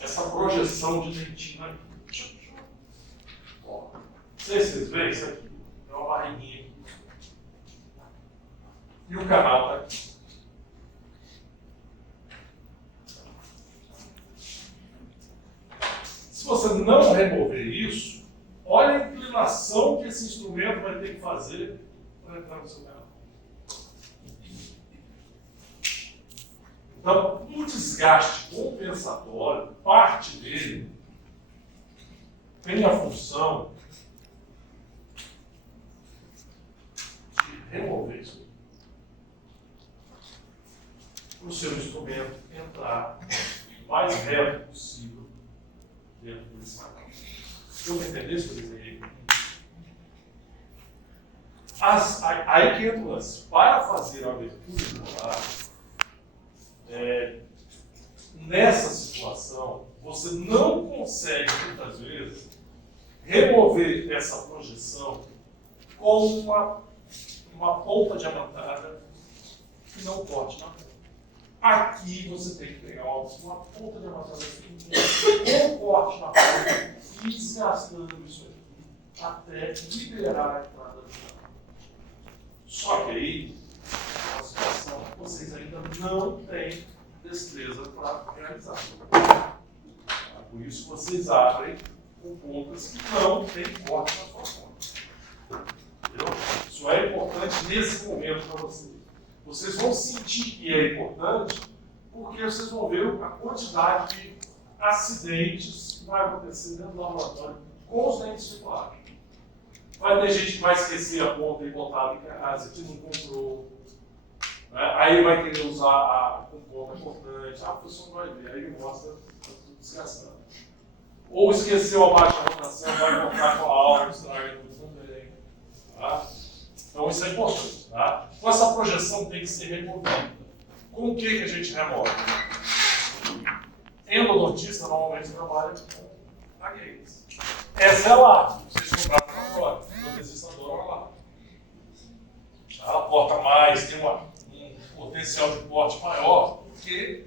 essa projeção de dentinho aqui. Ó, não sei se vocês veem isso aqui. É uma barriguinha aqui. E o canal está aqui. Se você não remover isso, olha a inclinação que esse instrumento vai ter que fazer para entrar no seu canal. Então, o desgaste compensatório, parte dele, tem a função de remover isso para o seu instrumento entrar o mais reto possível dentro desse canal. Deu para entender isso que eu desenhei? Aí que entra o lance. Para fazer a abertura molar, nessa situação, você não consegue, muitas vezes, remover essa projeção com uma ponta diamantada que não corte na ponta. Aqui você tem que pegar uma ponta diamantada com corte na ponta e desgastando isso aqui até liberar a entrada do canal. Só que aí, a situação que vocês ainda não têm destreza para realizar. Por isso vocês abrem com pontas que não têm corte na sua ponta. Entendeu? Isso é importante nesse momento para vocês. Vocês vão sentir que é importante porque vocês vão ver a quantidade de acidentes que vai acontecer dentro do laboratório com os dentes de plástico. Vai ter gente que vai esquecer a ponta e botar em casa, que não comprou. Né? Aí vai querer usar a ponta cortante, a pessoa vai ver, aí mostra tudo desgastando. Ou esqueceu a baixa rotação, vai botar com a aula, estraga tudo também. Tá? Então isso é importante. Tá? Então essa projeção tem que ser removida. Com o que a gente remove? Endodontista normalmente trabalha com a gaze. Essa é a lápide, vocês compraram agora. A anestesista adora a lápide. Ela corta mais, tem um potencial de corte maior, porque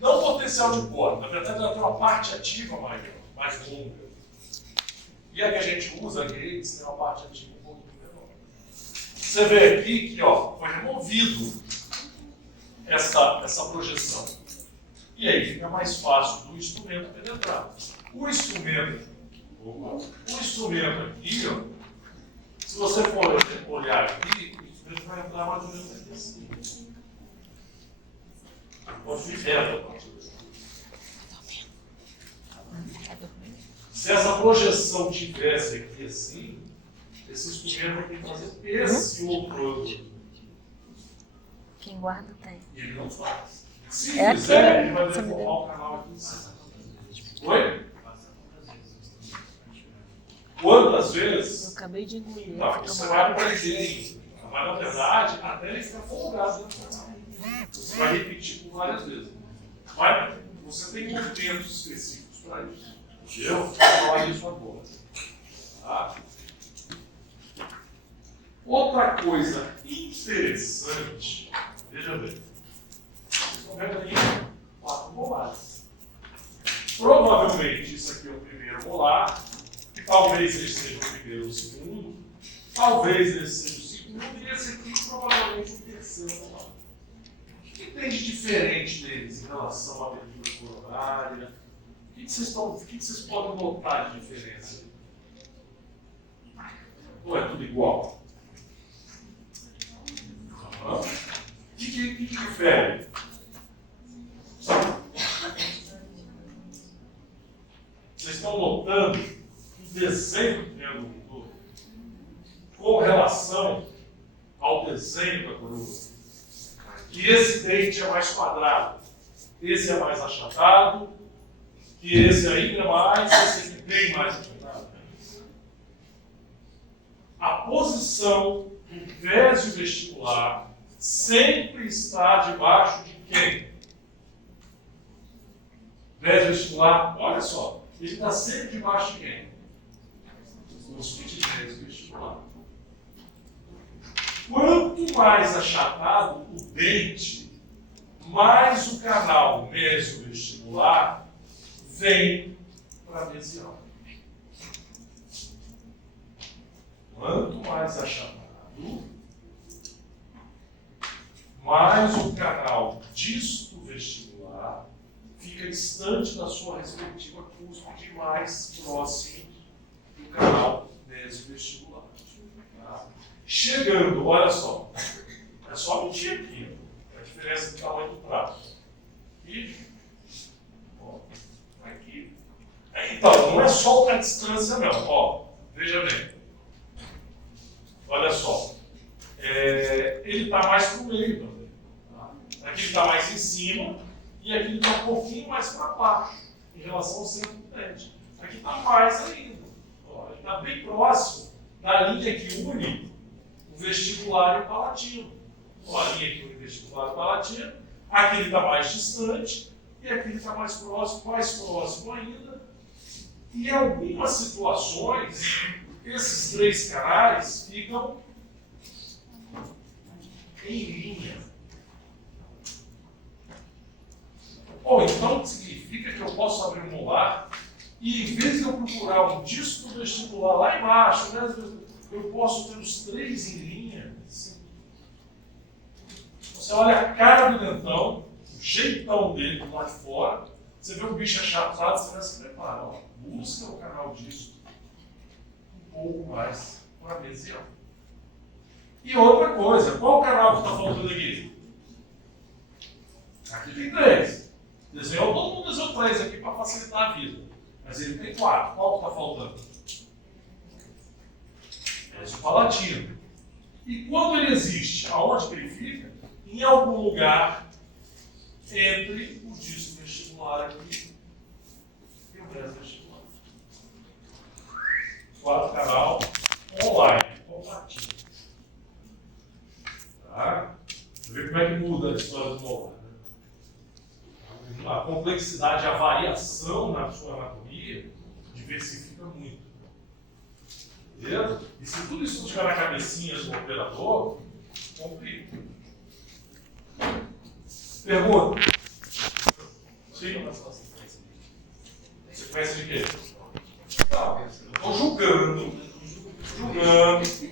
não potencial de corte, na verdade ela tem uma parte ativa maior, mais longa. E a que a gente usa, a gaze, tem uma parte ativa um pouquinho menor. Você vê aqui que foi removido essa projeção. E aí fica mais fácil do instrumento penetrar. O instrumento aqui, se você for olhar aqui, o instrumento vai entrar mais ou menos aqui assim. Pode vir reto a partir daqui. Se essa projeção tivesse aqui assim, esse instrumento vai ter que fazer esse outro ângulo. Quem guarda tem. E ele não faz. Se É fizer, aquele, ele vai você me deformar deu. o canal aqui em cima. Oi? Quantas Eu vezes? acabei de engolir. Não, você vai aprender. Mas na verdade, até ele ficar folgado dentro do canal. Você vai repetir por várias vezes. Mas você tem momentos específicos para isso. Eu vou falar isso agora. Tá? Outra coisa interessante, veja bem, vocês estão vendo aí 4 molares. Provavelmente isso aqui é o primeiro molar, e talvez ele seja o primeiro ou o segundo, talvez ele seja o segundo, e esse aqui provavelmente o terceiro molar. O que tem de diferente deles em relação à abertura coronária? O que vocês podem notar de diferença? Ou é tudo igual? O que difere? Vocês estão notando o desenho do triângulo mudou com relação ao desenho da coroa? Que esse dente é mais quadrado, esse é mais achatado, que esse ainda é mais, esse aqui bem mais achatado. A posição do vésio vestibular sempre está debaixo de quem? Vestibular, olha só, ele está sempre debaixo de quem? Dos vestibular. Quanto mais achatado o dente, mais o canal mesovestibular vem para a mesial. Quanto mais achatado, mais o canal disto-vestibular fica distante da sua respectiva cúspide, mais próximo do canal mesovestibular. Tá? Chegando, olha só, é só medir aqui, a diferença do tamanho do prato. E, ó, aqui. Então, não é só a distância, não. Ó, veja bem. Olha só. Ele está mais para o meio também. Tá? Aqui ele está mais em cima e aqui ele está um pouquinho mais para baixo, em relação ao centro do dente. Aqui está mais ainda. Ó, ele está bem próximo da linha que une o vestibular e o palatino. Ó, a linha que une o vestibular e o palatino. Aqui ele está mais distante e aqui ele está mais próximo ainda. E em algumas situações, esses três canais ficam em linha. Ou então significa que eu posso abrir um molar e, em vez de eu procurar um disco vestibular lá embaixo, né, eu posso ter os três em linha. Assim. Você olha a cara do dentão, o jeitão dele do lado de fora, você vê o bicho achatado, você vai se preparar. Ó, busca o canal disto um pouco mais para a mesial. E outra coisa, qual canal que está faltando aqui? Aqui tem três. Desenhou, todo mundo desenhou três aqui para facilitar a vida. Mas ele tem quatro. Qual que está faltando? É o palatino. E quando ele existe, aonde que ele fica? Em algum lugar entre o disco vestibular aqui e o mesovestibular. Quatro canal online, compatível. Tá? Você vê como é que muda a história do molar. Né? A complexidade, a variação na sua anatomia diversifica muito. Beleza? E se tudo isso estiver na cabecinha do operador, complica. Pergunta? Sim? Você conhece de quê? Não, eu estou julgando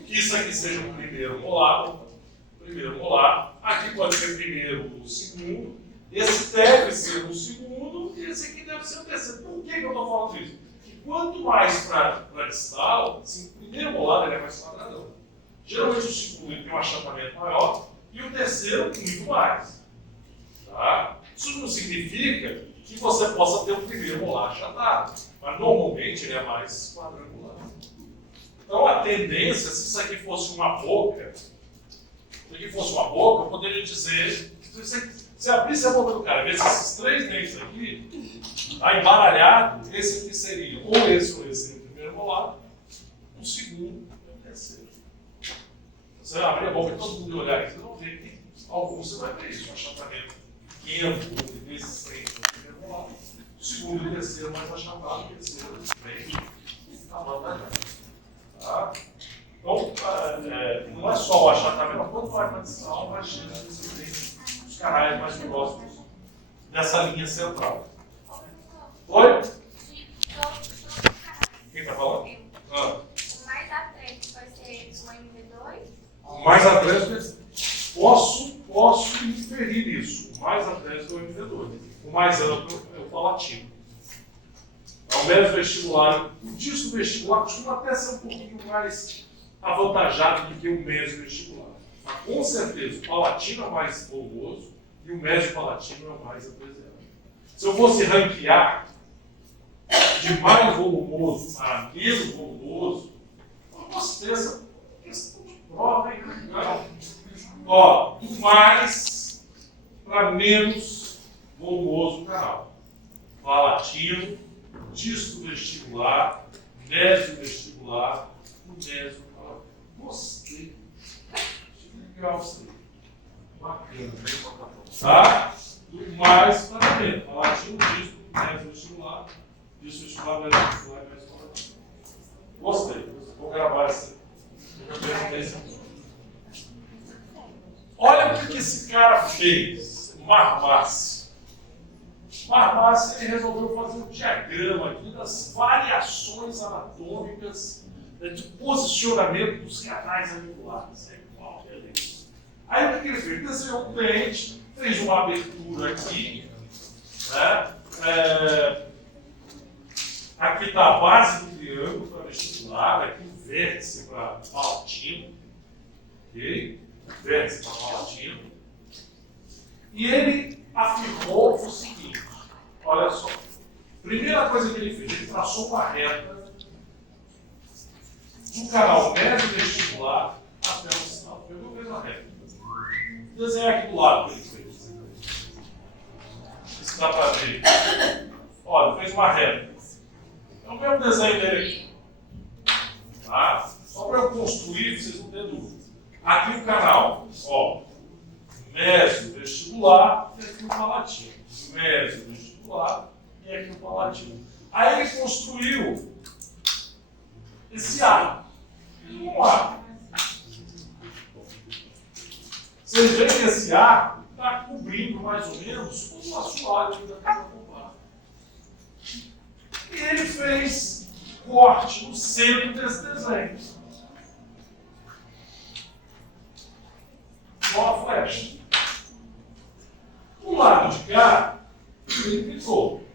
que isso aqui seja o primeiro molar. Aqui pode ser primeiro ou segundo. Esse deve ser o segundo e esse aqui deve ser o terceiro. Por que eu estou falando isso? Porque quanto mais para distal, assim, o primeiro molar ele é mais quadradão. Geralmente o segundo tem um achatamento maior e o terceiro muito mais. Tá? Isso não significa que você possa ter o primeiro molar achatado, mas normalmente ele é mais quadrangular. Então a tendência, se isso aqui fosse uma boca, eu poderia dizer, se você abrisse a boca do cara, visse esses três dentes aqui, tá embaralhado, esse aqui seria ou esse seria o primeiro molar, o segundo e o terceiro. Você vai abrir a boca e todo mundo olhar aqui, você vai ver que alguns você vai ver isso, um achatamento pequeno, desses três no primeiro molar, o segundo e o terceiro mais achatado, o terceiro bem avantajado. Tá? Então, não é só o achatamento, quanto vai para a distal, mais chega a ter os canais mais próximos dessa linha central. Oi? Quem está falando? O mais à frente vai ser o MV2? O mais atrás, posso inferir isso. O mais atrás é o MV2. O mais amplo é o palatino. É o mesovestibular. O disco vestibular costuma até ser um pouquinho mais avantajado do que o mesovestibular. Mas com certeza o palatino é o mais volumoso e o mesopalatino é o mais apreciado. Se eu fosse ranquear de mais volumoso para menos volumoso, eu posso ter essa questão de prova aí. Ó, do mais para menos volumoso o canal. Palatino, disco vestibular, mesovestibular, mesopalatino. Gostei. Legal isso aí. Bacana. Tá? Do mais para menos. Palatino, disco, mesovestibular. Marmassi. Marmassi ele resolveu fazer um diagrama aqui das variações anatômicas de posicionamento dos canais auriculares. Aí o que ele fez? Desenhou um dente, fez uma abertura aqui, né? Aqui está a base do triângulo para vestibular, aqui o vértice para palatino, ok? O vértice para palatino. E ele afirmou o seguinte, olha só, primeira coisa que ele fez, ele traçou uma reta do canal médio vestibular até o sinal. Pegou e fez uma reta. Vou desenhar aqui do lado que ele fez. Isso dá para ver. Olha, fez uma reta. É o mesmo desenho dele aqui. Tá? Só para eu construir, vocês não terem dúvida. Aqui o canal, ó, médio vestibular e aqui o palatino. Médio vestibular e aqui o palatino. Aí ele construiu esse arco. Um arco. Vocês veem que esse arco está cobrindo mais ou menos o assoalho da casa popular. E ele fez corte no centro desse desenho. Igual a flecha. Do lado de cá, ele pintou.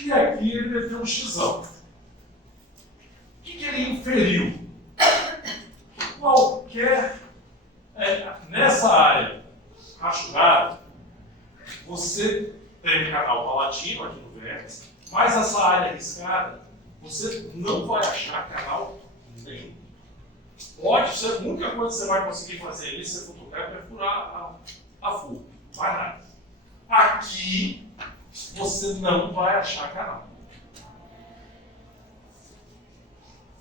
E aqui ele meteu um xizão. O que ele inferiu? Qualquer. Nessa área rachurrada, você tem um canal palatino aqui no vértice, mas essa área riscada, você não vai achar canal nenhum. Pode ser, a única coisa que você vai conseguir fazer ali, se você for é perfurar a fuga. Não vai nada. Aqui, você não vai achar canal.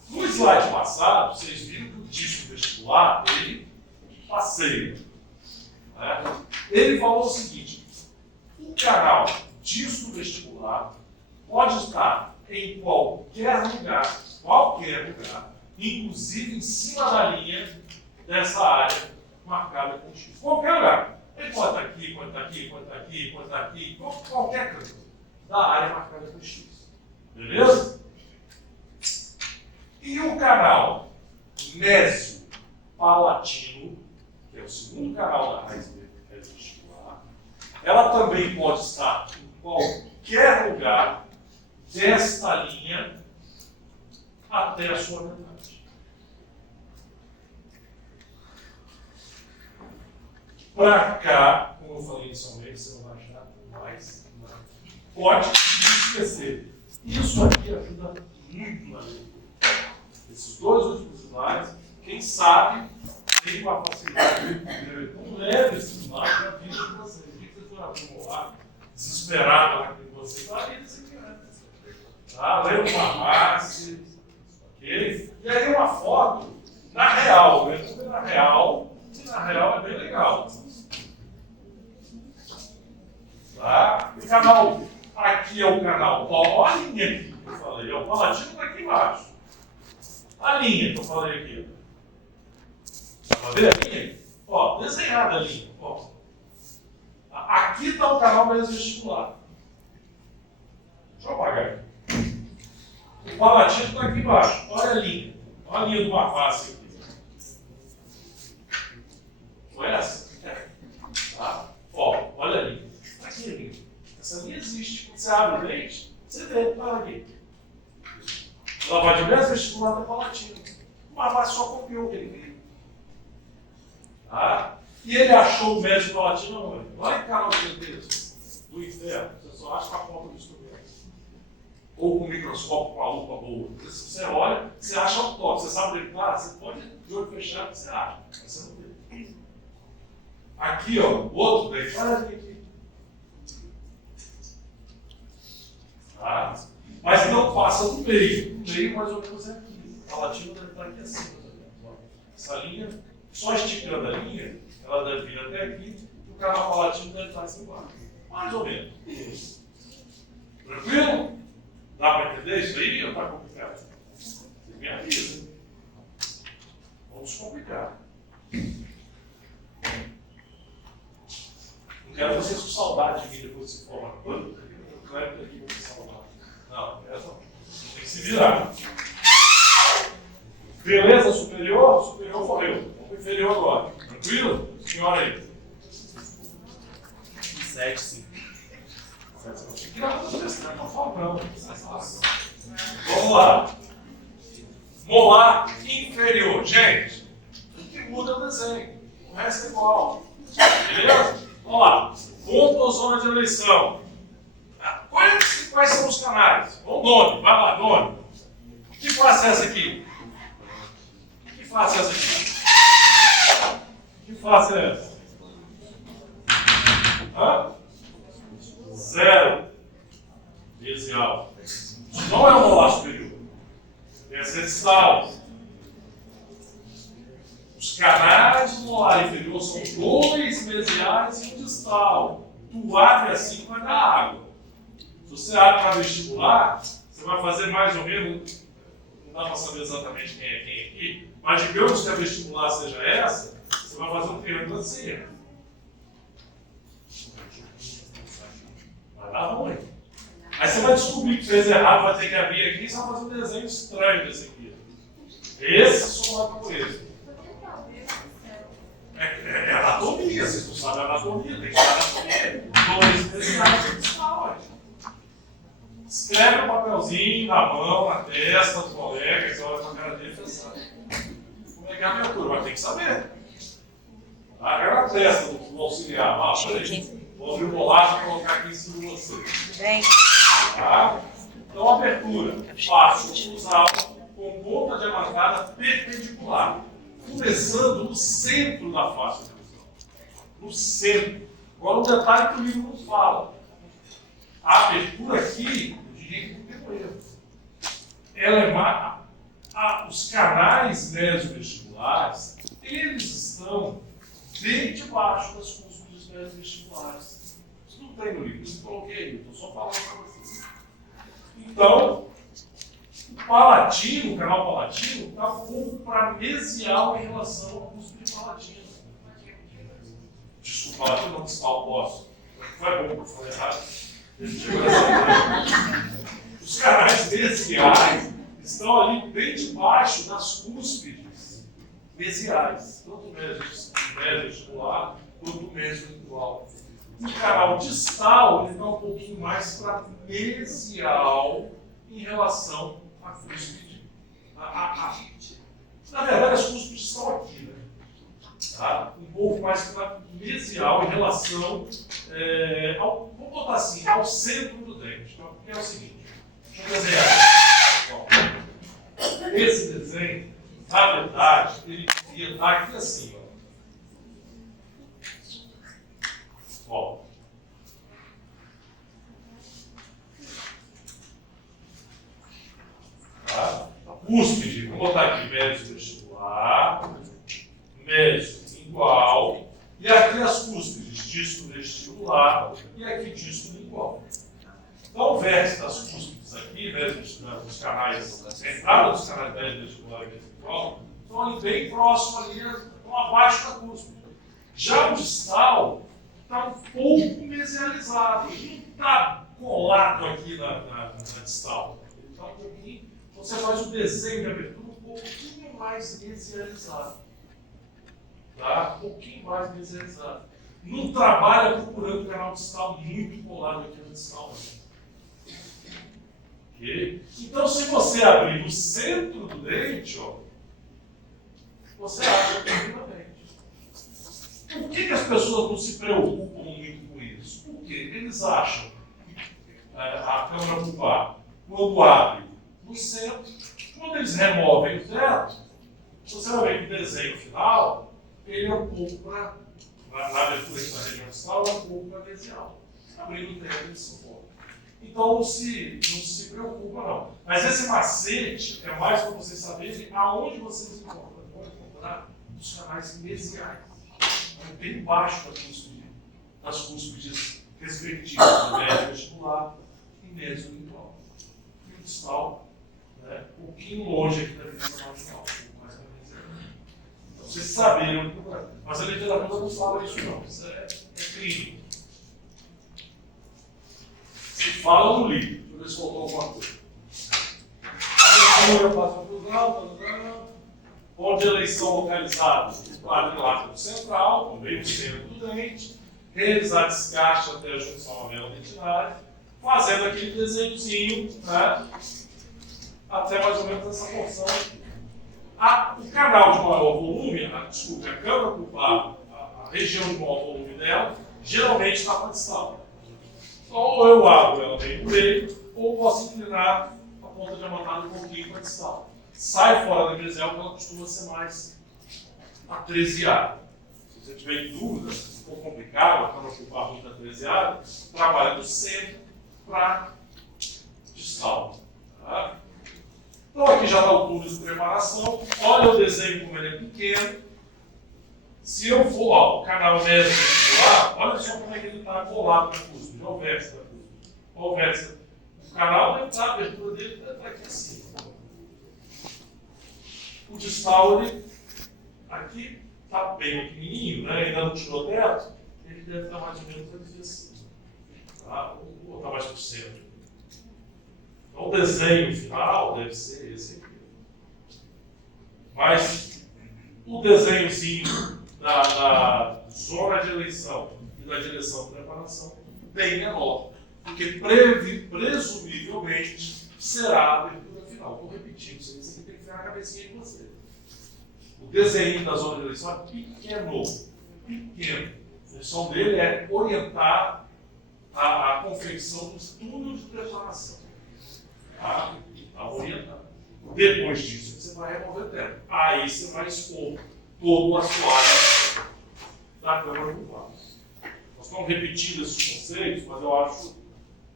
No slide passado, vocês viram que o disco vestibular, ele passeia. Né? Ele falou o seguinte, o canal disco vestibular pode estar em qualquer lugar, inclusive em cima da linha dessa área marcada com X. Qualquer lugar. Ele pode estar aqui, pode estar aqui, pode estar aqui, pode estar aqui, qualquer canto da área marcada com X. Beleza? E o canal médio-palatino, que é o segundo canal da raiz vestibular, ela também pode estar em qualquer lugar desta linha até a sua metade. Para cá, como eu falei inicialmente, você não vai achar mais nada. Pode esquecer. Isso aqui ajuda muito na leitura. Esses dois últimos slides, quem sabe, tem uma facilidade muito grande. Não leve esse slide para a vida de vocês. O que vocês foram acumular, desesperado lá com vocês, a vida se quer. Tá? Leia uma face, ok? E aí uma foto na real, né? Vamos ver na real, e na real é bem legal. Tá? O canal, aqui é o canal, ó a linha aqui que eu falei, ó, o palatino está aqui embaixo. A linha que eu falei aqui. Dá para ver a linha? Ó, desenhada a linha. Ó. Aqui está o canal mais vestibular. Deixa eu apagar aqui. O palatino está aqui embaixo. Olha a linha. Olha a linha de uma face aqui. Foi essa? Tá? Ó, olha a linha. Aqui a linha. Essa linha existe. Quando você abre o dente, você vê. Olha aqui. Lavagem de vestibular da palatino. Mas só copiou o que ele queria. Tá? E ele achou o médio palatino aonde? Olha que canal gigantesco do inferno. Você só acha com a ponta do instrumento. Ou com o microscópio com a lupa boa. Se você olha, você acha o toque. Você sabe onde ele está? Você pode de olho fechado, você acha. Mas você não vê. Aqui, ó, o outro dente. Olha aqui. Tá? Mas não passa do meio. O meio mais ou menos é aqui. A palatino deve estar aqui acima. Essa linha, só esticando a linha, ela deve vir até aqui, e o canal palatino deve estar assim embaixo. Mais ou menos. Tranquilo? Dá para entender isso aí ou está complicado? Você me avisa. Vamos complicar. Quero vocês com saudade de mim depois de se formar. Eu quero aqui com saudade. Não, essa não. Tem que se virar. Beleza superior? Superior morreu. Vamos pro inferior agora. Tranquilo? Senhora aí. 7, 5. Que não acontecendo, não fala não. Vamos lá. Molar inferior. Gente, o que muda é o desenho. O resto é igual. Beleza? Vamos lá. Ponto ou zona de eleição. Quais são os canais? O nome. Vai lá, nome. Que face é essa aqui? Que face é essa aqui? Que face é essa? Hã? 0. Mesial. Não é um molar superior. Essa é distal. Os canais do molar inferior são 2 mesiais e um distal. Tu abre assim vai dar água. Se você abre para vestibular, você vai fazer mais ou menos, não dá para saber exatamente quem é quem aqui, mas digamos que a vestibular seja essa, você vai fazer um triângulo assim. Vai dar ruim. Aí você vai descobrir que fez errado, vai ter que abrir aqui e você vai fazer um desenho estranho desse aqui. Esse somado com esse. É anatomia, vocês não sabem anatomia, tem que saber anatomia. 2 mesiais e distal. Escreve um papelzinho na mão, na testa do colega, que você olha para a cara dele e pensa, como é que é a minha turma? Vai ter que saber. Agarra na testa do auxiliar. Ah, peraí. Vou abrir o bolado e colocar aqui em cima de você. Vem. Tá? Então, abertura. Baixo, cruzado, com ponta diamantada perpendicular. Começando no centro da face da visão. No centro. Agora, um detalhe que o livro não fala. A abertura aqui, eu diria que não tem um erro. Ela é os canais mesovestibulares, eles estão bem debaixo das cúspides mesovestibulares. Isso não tem no livro, isso eu coloquei, eu estou só falando para vocês. Então, o palatino, o canal palatino, está um pouco para mesial em relação ao cúspide palatino. Desculpa, palatino não distal, posso. Foi bom que eu falei errado. Os canais mesiais estão ali bem debaixo das cúspides mesiais, tanto mesovestibular quanto mesolingual. O canal distal está um pouquinho mais para mesial em relação à cúspide. Na verdade, as cúspides estão aqui, né? Tá? Um pouco mais para mesial em relação vamos botar assim, ao centro do dente. Então, porque é o seguinte, deixa eu desenhar. Ó, esse desenho, na verdade, ele devia estar aqui assim. Ó. Tá? Cúspide, vamos botar aqui, mesovestibular, mesolingual, e aqui as cúspides, disco vestibular, e aqui disco lingual. Então, o vértice das cúspides aqui, dos canais, a entrada dos canais mesovestibular e mesolingual, estão ali bem próximo ali, estão abaixo da cúspide. Já o distal está um pouco mesializado, ele não está colado aqui na distal. Ele está um pouquinho, você faz o desenho de abertura um pouquinho mais mesializado. Tá? Um pouquinho mais mesializado. Não trabalha procurando o canal distal muito colado aqui no distal. Okay? Então, se você abrir no centro do dente, ó, você acha tranquilamente. Por que as pessoas não se preocupam muito com isso? Porque eles acham que a câmara pulpar, quando abre no centro, quando eles removem o teto, você vai ver que o desenho final ele é um pouco na abertura aqui na região distal, é um pouco para mesial. Abrindo o teto, eles são pouco. Então não se preocupa, não. Mas esse macete é mais para vocês saberem aonde vocês encontram. Vão encontrar os canais mesiais. Bem baixo das cúspides respectivas, do médio vestibular e mesolingual. E o distal, né, um pouquinho longe aqui da visão marginal, um pouco mais para mesial. Então vocês saberem, mas a literatura não fala isso não, isso é clínico. fala no livro. Deixa eu ver se faltou alguma coisa. A abertura passa por ponto de eleição localizado no quadrilátero central, no meio do centro do dente, realizar descarte até a junção à vela dentinária, fazendo aquele desenhozinho, né, até mais ou menos essa porção aqui. O canal de maior volume, desculpe, a câmara pulpar, a região de maior volume dela, geralmente está para distal. Então, ou eu abro ela bem no meio, ou posso inclinar a ponta diamantada um pouquinho para distal. Sai fora da mesel, porque ela costuma ser mais atreziada. Se você tiver dúvida, se for complicado, a câmara pulpar muito atreziada, trabalha do centro para distal. Tá? Então aqui já está o túnel de preparação. Olha o desenho como ele é pequeno. Se eu for, ó, o canal médio vestibular, olha só como é que ele está colado na cúspide. Olha o vértice da cúspide. Olha o vértice. O canal deve estar, a abertura dele deve estar aqui assim. O distal, ele aqui está bem pequenininho, né? Ainda não tirou teto. Ele deve estar mais ou menos aqui assim. Tá? Ou está mais para o centro. Então, o desenho final deve ser esse aqui. Mas o desenhozinho da zona de eleição e da direção de preparação bem menor, porque presumivelmente será a abertura final. Estou repetindo, isso aqui tem que ficar na cabecinha de você. O desenho da zona de eleição é pequeno. A função dele é orientar a confecção dos túneis de preparação. Tá orientado. Depois disso, você vai remover tempo. Aí você vai expor todo o assoalho da câmara pulpar. Nós estamos repetindo esses conceitos, mas eu acho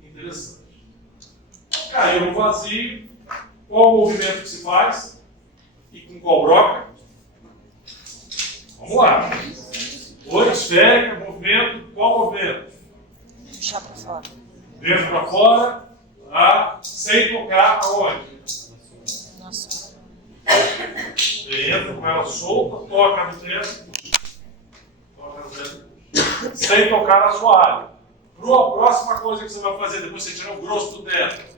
interessante. Caiu no vazio. Qual o movimento que se faz? E com qual broca? Vamos lá. Oi, esférica, movimento. Qual movimento? Puxar para fora. Dentro para fora. Tá? Sem tocar aonde? Nossa. Você entra com ela solta, toca no teto, toca no teto, sem tocar na sua área. A próxima coisa que você vai fazer depois que você tirar o grosso do teto,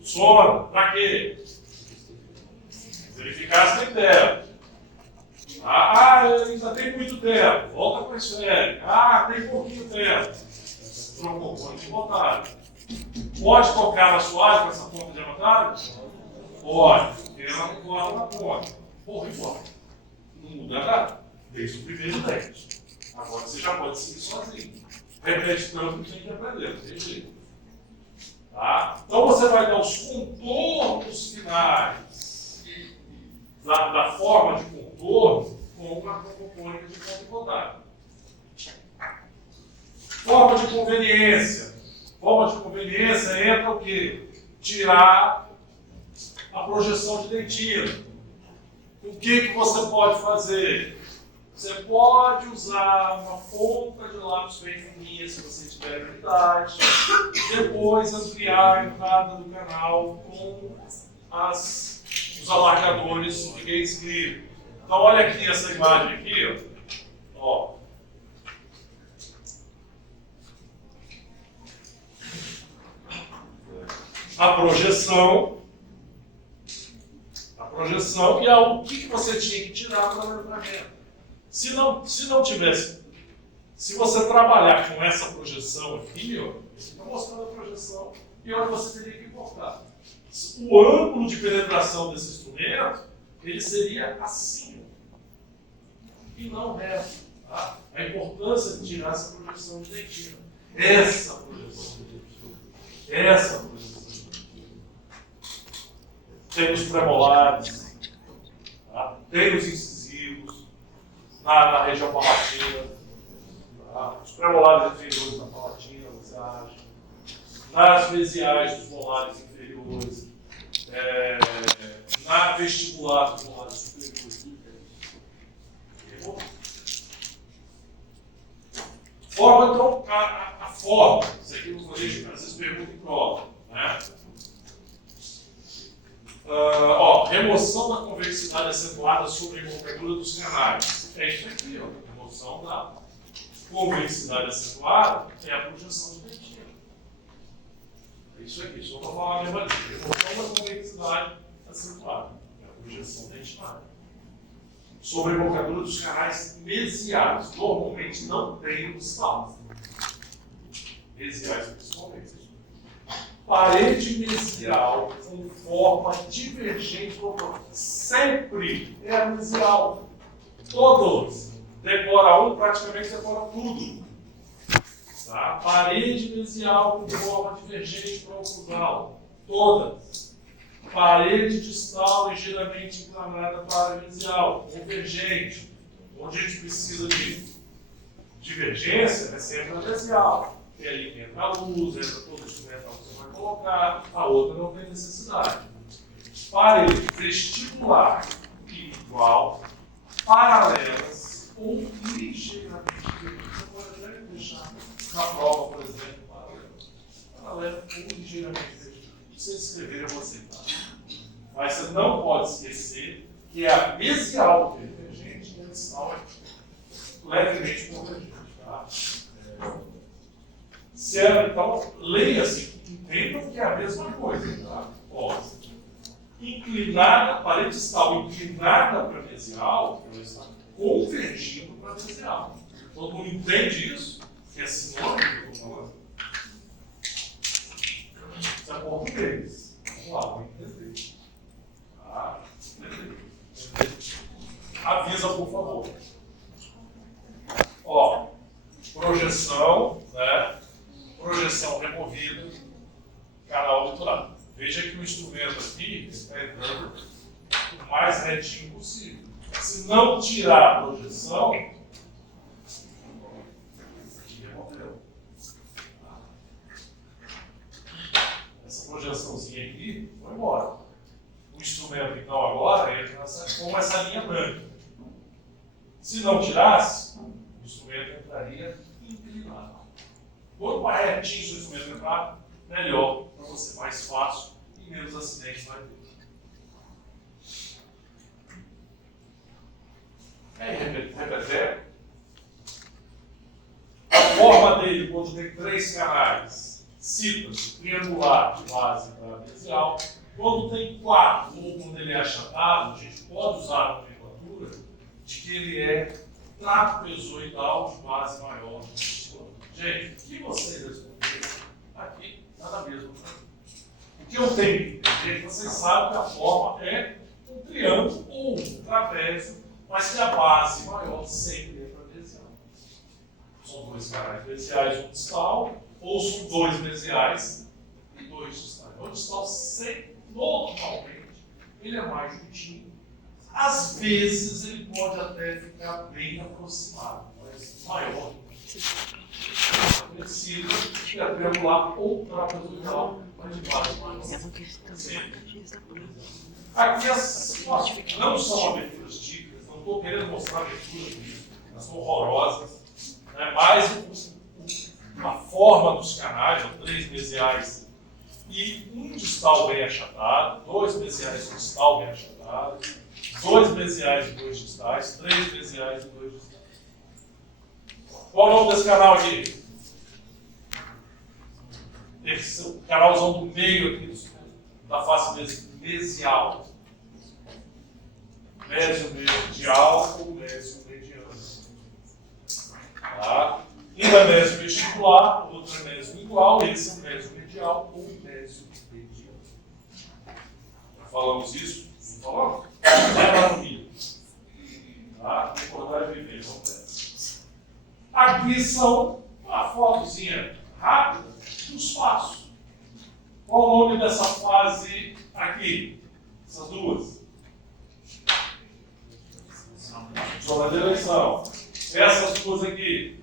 o sono, para quê? Verificar se tem teto. Ainda tem muito teto, volta para a esférica. Tem pouquinho teto. Trocou, põe de botar. Pode tocar na sua área com essa ponta diamantada? Pode, porque ela não cola na ponta. Porra, igual. Não muda nada. Desde o primeiro dente. Agora você já pode seguir sozinho. Repete tanto que tem que aprender, não tem jeito. Tá? Então você vai dar os contornos finais da forma de contorno com uma componente de ponta e rodada. Forma de conveniência. Forma de conveniência entra o quê? Tirar a projeção de dentina. O que você pode fazer? Você pode usar uma ponta de lápis bem fininha, se você tiver habilidade. Depois ampliar a entrada do canal com os alargadores de gaze clear. Então olha aqui essa imagem aqui, ó. A projeção e o que você tinha que tirar para o levantamento. Se não tivesse, se você trabalhar com essa projeção aqui, ó, está mostrando a projeção e onde você teria que cortar. O ângulo de penetração desse instrumento, ele seria assim, e não reto. Tá? A importância de tirar essa projeção de dentina. Essa projeção de dentina. Essa projeção. Tem os premolares, tá? Tem os incisivos na região palatina, tá? Os premolares inferiores na palatina, você acha, nas mesiais dos molares inferiores, na vestibular dos molares superiores. Entendeu? Forma, então, a forma. Isso aqui eu vou fazer, às vezes pergunta em prova, né? Remoção da convexidade acentuada sobre a envolvedura dos canais. É isso aqui, ó. Remoção da convexidade acentuada é a projeção de dentina. É isso aqui, só para falar a mesma coisa. Evolução da convexidade acentuada. É a projeção dentinária. Sobre a embocadura dos canais mesiais. Normalmente não tem distal. Mesiais principalmente. Parede mesial com forma divergente, sempre é a mesial. Todos. Decora um, praticamente decora tudo. Tá? Parede mesial com forma divergente profusal. Todas. Parede distal ligeiramente inclinada para a área mesial. Convergente. Onde a gente precisa de divergência, é sempre a mesial. Porque aí entra a luz, entra todo o instrumental que você vai colocar, a outra não tem necessidade. Parede vestibular e igual, paralelas ou ligeiramente diferentes. Você pode até deixar na prova, por exemplo, paralelo ou ligeiramente diferente. Se você escrever, eu vou aceitar. Mas você não pode esquecer que é a mesial divergente e a distal é levemente convergente. Tá? Então, leia-se, entendam que é a mesma coisa. Tá? Ó, inclinada, parede distal inclinada para a mesial, ela está convergindo para a mesial. Todo mundo entende isso? Que é sinônimo que eu estou falando? Isso é português. Vamos lá, vamos entender. Tá? Avisa, por favor. Ó, projeção, né? Projeção removida, canal obturado. Veja que o instrumento aqui está entrando o mais retinho possível. Se não tirar a projeção, removeu. Essa projeçãozinha aqui foi embora. O instrumento, então, agora entra com essa linha branca. Se não tirasse, o instrumento entraria inclinado. Quanto mais retinho o instrumento entrar, melhor para você, mais fácil e menos acidentes vai ter. Aí, repetir. A forma dele, quando tem 3 canais, cita-se triangular de base para mesial. Quando tem 4, ou quando ele é achatado, a gente pode usar a nomenclatura de que ele é trapezoidal de base maior. Gente, o que vocês responderam aqui, nada mesmo. O que eu tenho que entender é que vocês sabem que a forma é um triângulo ou um trapézio, mas que a base maior sempre é trapezial. São 2 canais mesiais, um distal, ou são 2 mesiais e 2 distais. O distal sempre, normalmente, ele é mais juntinho. Às vezes ele pode até ficar bem aproximado, mas maior. Precisa que é triangular ou trapezoidal, mas de base maior. Aqui as não são aberturas típicas, não estou querendo mostrar aberturas disso, elas são horrorosas, né? Mas a forma dos canais, 3 mesiais e um distal bem achatado, 2 mesiais e um distal bem achatado, 2 mesiais e 2 distais, 3 mesiais e 2 distais. Qual é o nome desse canal aqui? Esse canalzão do meio aqui da face mesial. Mésio medial ou mésio mediano. Tá? Um é mésio vestibular, o outro é mésio igual, esse é o mésio medial ou mésio mediano. Já falamos isso? Não falamos? É lá no Rio. Tá? Recordar e viver, vamos ver. Aqui são uma fotozinha rápida dos passos. Qual o nome dessa fase aqui? Essas duas. Zona de eleição. Essas duas aqui.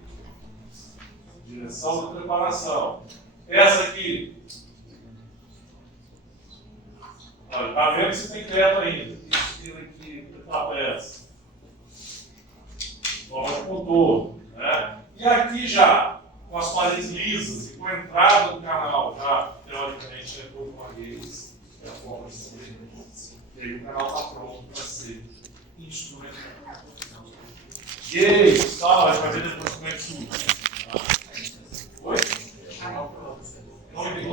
Direção da preparação. Essa aqui. Olha, está vendo que você tem crédito ainda. Isso aqui, trapézio. Forma de contorno. Né? E aqui já, com as paredes lisas e com a entrada do canal, já teoricamente é todo uma gaze, é a forma de ser. E aí o canal está pronto para ser instrumentado. Gaze, tá? A gente vai ver depois como é que tudo. Oi? Não entendi.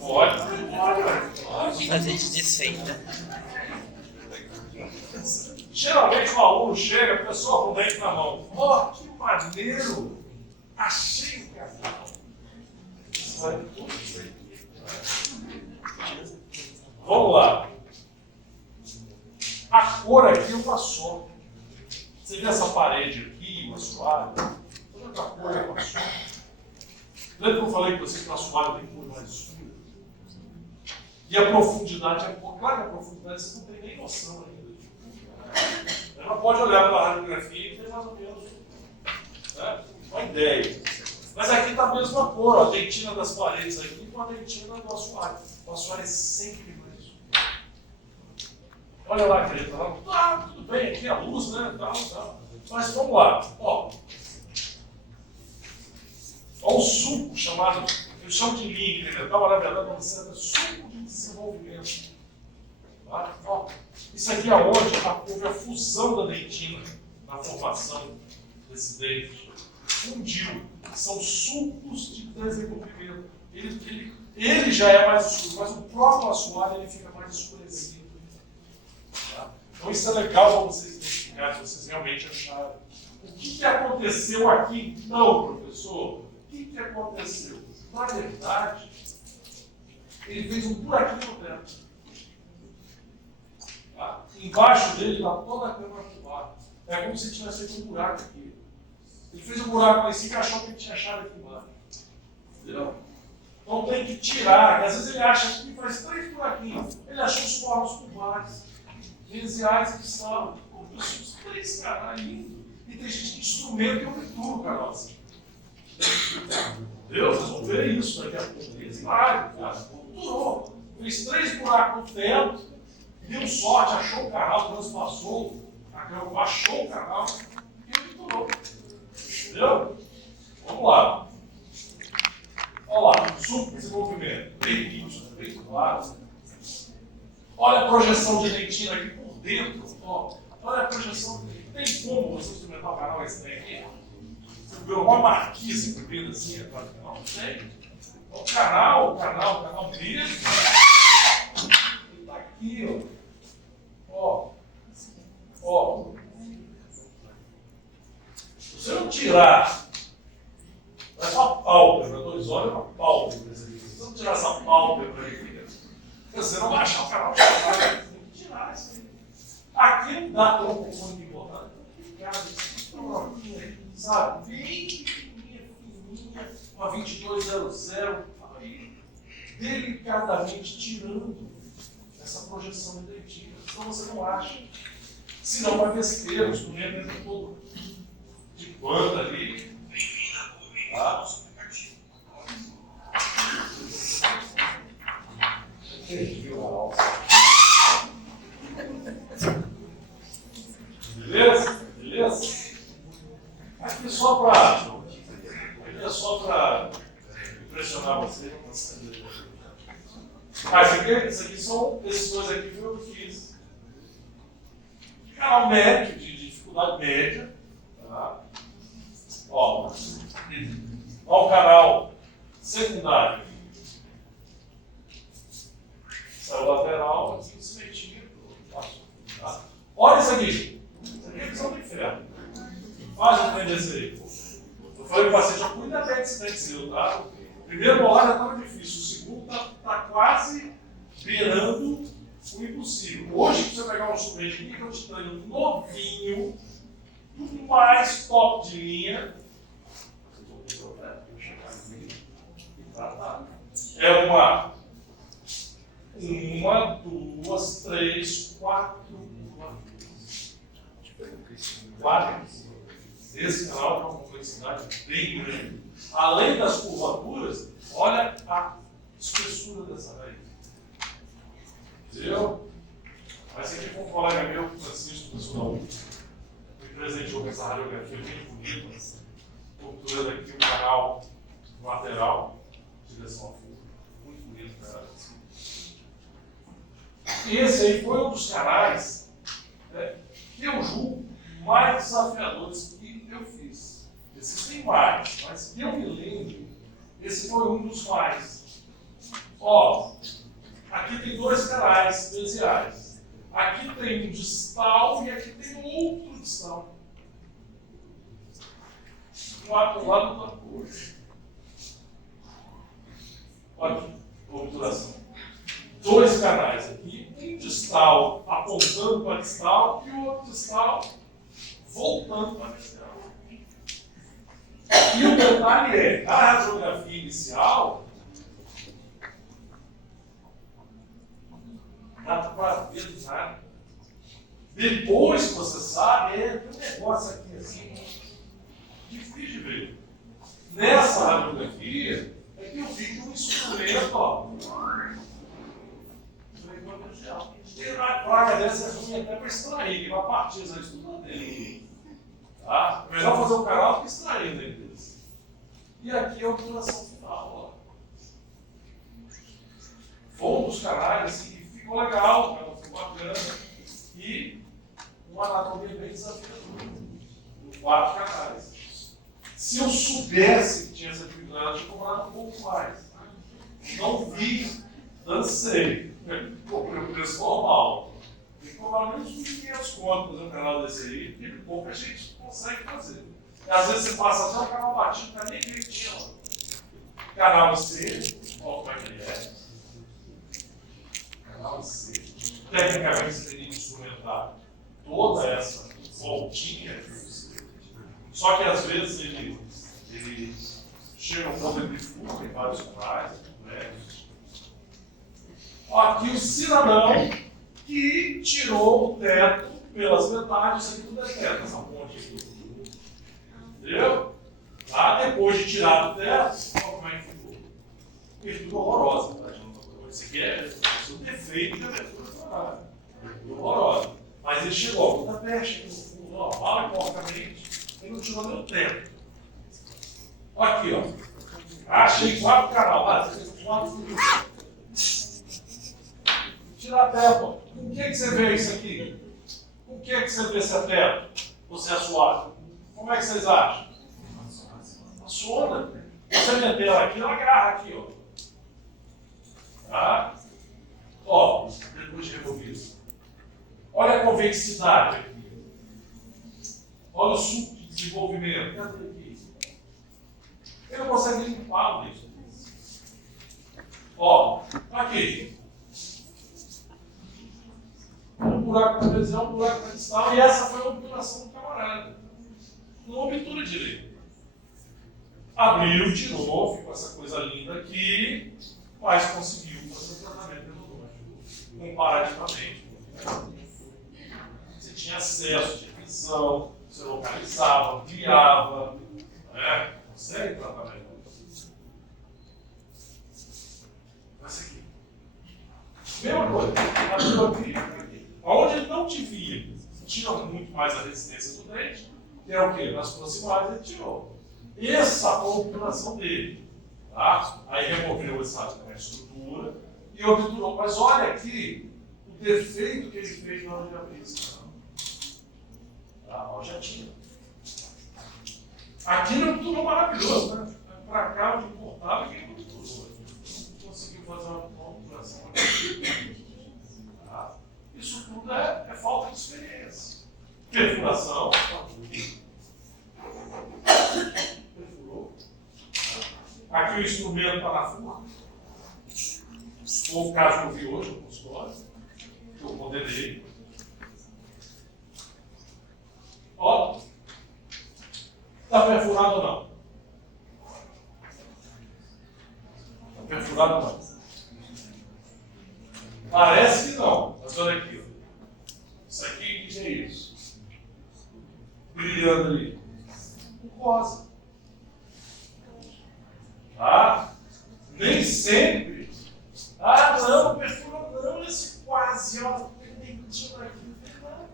Pode. Vamos fazer de seita. Geralmente o aluno chega, a pessoa com o dente na mão. Ó, que maneiro! Achei o canal. Vamos lá. A cor aqui é uma só. Você vê essa parede aqui, uma assoalho? Toda a cor é uma só. Lembra que eu falei que vocês que o assoalho tem cor mais escura? E a profundidade é cor. Claro que a profundidade vocês não têm nem noção ainda. Ela pode olhar pela radiografia e ter mais ou menos, né, uma ideia. Mas aqui está a mesma cor, ó, a dentina das paredes aqui com a dentina do assoalho. O assoalho é sempre mais escuro. Olha lá, querido. Ah, tudo bem, aqui é a luz, né? Tal. Mas vamos lá. Ó o suco chamado, eles chamam de linha incremental, mas na verdade é suco de desenvolvimento. Tá? Ó, isso aqui é onde houve a fusão da dentina na formação desse dente. Fundiu. São sucos de desenvolvimento. Ele já é mais escuro, mas o próprio assoalho ele fica mais escurecido. Tá? Então isso é legal para vocês identificarem, se vocês realmente acharam. O que aconteceu aqui então, professor? O que aconteceu? Na verdade, ele fez um buraquinho no teto. Tá? Embaixo dele está toda a câmara ocular. É como se tivesse feito um buraco aqui. Ele fez um buraco lá em cima e achou que ele tinha chave aqui embaixo. Entendeu? Então tem que tirar. Às vezes ele acha que faz 3 buraquinhos. Ele achou os poros cubares, mesiais que são. Os 3 caras lindo. E tem gente que instrumento e obtura o canal assim. Entendeu? Vocês vão ver isso daqui a pouco. Eles obturou. Fez 3 buracos no teto. Deu sorte, achou o canal, transpassou. Achou o canal e obturou. Entendeu? Vamos lá. Olha lá, suco de desenvolvimento. Bem nítido, bem claro. Olha a projeção de dentina aqui por dentro. Ó. Olha a projeção. Tem como você instrumentar o canal esse trem aqui? Você viu uma marquise cobrindo assim atrás do canal? Não tem. O canal dele. Ele está aqui, ó. Ó. Se você não tirar essa pálpebra, 2 olhos é uma pálpebra. Se você não tirar essa pálpebra aí, você não vai achar o canal. Tem que tirar isso aí. Aqui não dá para um pouco de botar. Sabe? Bem pequenininha, fininha, uma 2200. Aí, delicadamente tirando essa projeção de dentina. Senão você não acha. Senão vai besteira, o instrumento entra todo de banda ali. Tá? Beleza? Beleza? Aqui só para impressionar você. Isso aqui são esses 2 aqui que eu fiz. Canal médio, de dificuldade média. Tá? Ó o canal secundário. Saiu lateral, aqui o cimentinho. Tá? Olha isso aqui. Isso aqui é visão do inferno. Faz o trem desse aí. Eu falei para você, já cuida bem desse trem seu, tá? O primeiro molar já estava difícil, o segundo está quase beirando o impossível. Hoje, se você pegar um instrumento aqui, que é um titânio novinho, do mais top de linha, é uma, 2, 3, 4. Esse canal tem uma complexidade bem grande. Além das curvaturas, olha a espessura dessa raiz. Entendeu? Mas aqui foi um colega meu, Francisco, professor da UF, me presenteou com essa radiografia bem bonita, torturando aqui um canal lateral, direção a fundo. Muito bonito, cara. E esse aí foi um dos canais, né, que eu julgo mais desafiadores que eu fiz. Existem vários, mas que eu me lembro, Esse foi um dos mais. Ó, aqui tem dois canais mesiais. Aqui tem um distal e aqui tem outro distal. Um lado do outro. Olha aqui, obturação. Dois canais aqui, um distal apontando para distal e o outro distal voltando para distal. E o detalhe é, na radiografia inicial, dá para ver nada. Depois que você sabe, tem um negócio aqui assim, difícil de ver. Nessa radiografia, é que eu vi que um instrumento, ó. E a placa dessa é ruim até para extrair, que vai partir essa estrutura dele. Tá? Melhor fazer um canal do que extrair deles. E aqui é a obturação final. Foi um dos canais assim, que ficou legal, ela ficou bacana. E uma anatomia bem desafiadora. Com 4 canais. Se eu soubesse que tinha essa dificuldade, eu cobrava um pouco mais. Não vi, dancei. Comprei o preço normal. Tem que cobrar menos de 1.500 conto fazer um canal desse aí, porque pouca gente consegue fazer. E às vezes você passa até o canal batido, não é nem direitinho. Canal C, olha como é que ele é. Canal C. Tecnicamente você teria que instrumentar toda essa voltinha. Só que às vezes ele chega um pouco de fundo, tem vários canais, complexos. Aqui o cidadão que tirou o teto pelas metades, isso aqui tudo é teto, essa ponte aqui. Entendeu? Lá depois de tirar o teto, olha como é que ficou. Porque ficou horrorosa, tá? Isso aqui é o defeito de abertura funcionária. Ficou horrorosa. Mas ele chegou, toda peste aqui no fundo, ó, fala porcamente, ele não tirou nem o teto. Olha aqui, ó. Achei 4 canais, você fez 4 furos. Tira a teto. Com o que você vê isso aqui? Com o que você vê essa teto? Você é suave. Como é que vocês acham? A sonda. Você meter ela aqui, ela agarra aqui, ó. Tá? Ó, depois de remover isso. Olha a convexidade aqui. Olha o suco de desenvolvimento. Cadê aqui? Ele não consegue limpar isso. Ó, aqui. Um buraco para dizer, um buraco para distal, e essa foi a obturação do camarada. Não obtura direito. Abriu, tirou, ficou essa coisa linda aqui, mas conseguiu fazer um tratamento endodôntico, comparativamente. Você tinha acesso, tinha visão, você localizava, ampliava, né? Consegue tratamento. Essa aqui. Mesma coisa, abriu aqui. Onde ele não te via, tinha muito mais a resistência do dente, que é o quê? Nas proximais ele tirou. Essa foi a obturação dele. Tá? Aí removeu essa estrutura e obturou. Mas olha aqui o defeito que ele fez na hora de abrir esse canal. Tá? Ó, já tinha. Aqui ele obturou maravilhoso, né? Para cá, onde importava, ele obturou. Não conseguiu fazer uma obturação aqui. Tá? Isso tudo é falta de experiência. Perfuração. Perfurou. Aqui o instrumento está na furca. Foi o caso que eu vi hoje no consultório, que eu condenei. Ó. Está perfurado ou não? Está perfurado ou não? Parece que não. Mas olha aqui. Ó. Isso aqui, o que é isso? Brilhando ali. Rosa. Tá? Nem sempre. Ah, não, perfura não, esse quase, ó. Tem dentinho aqui, não tem nada.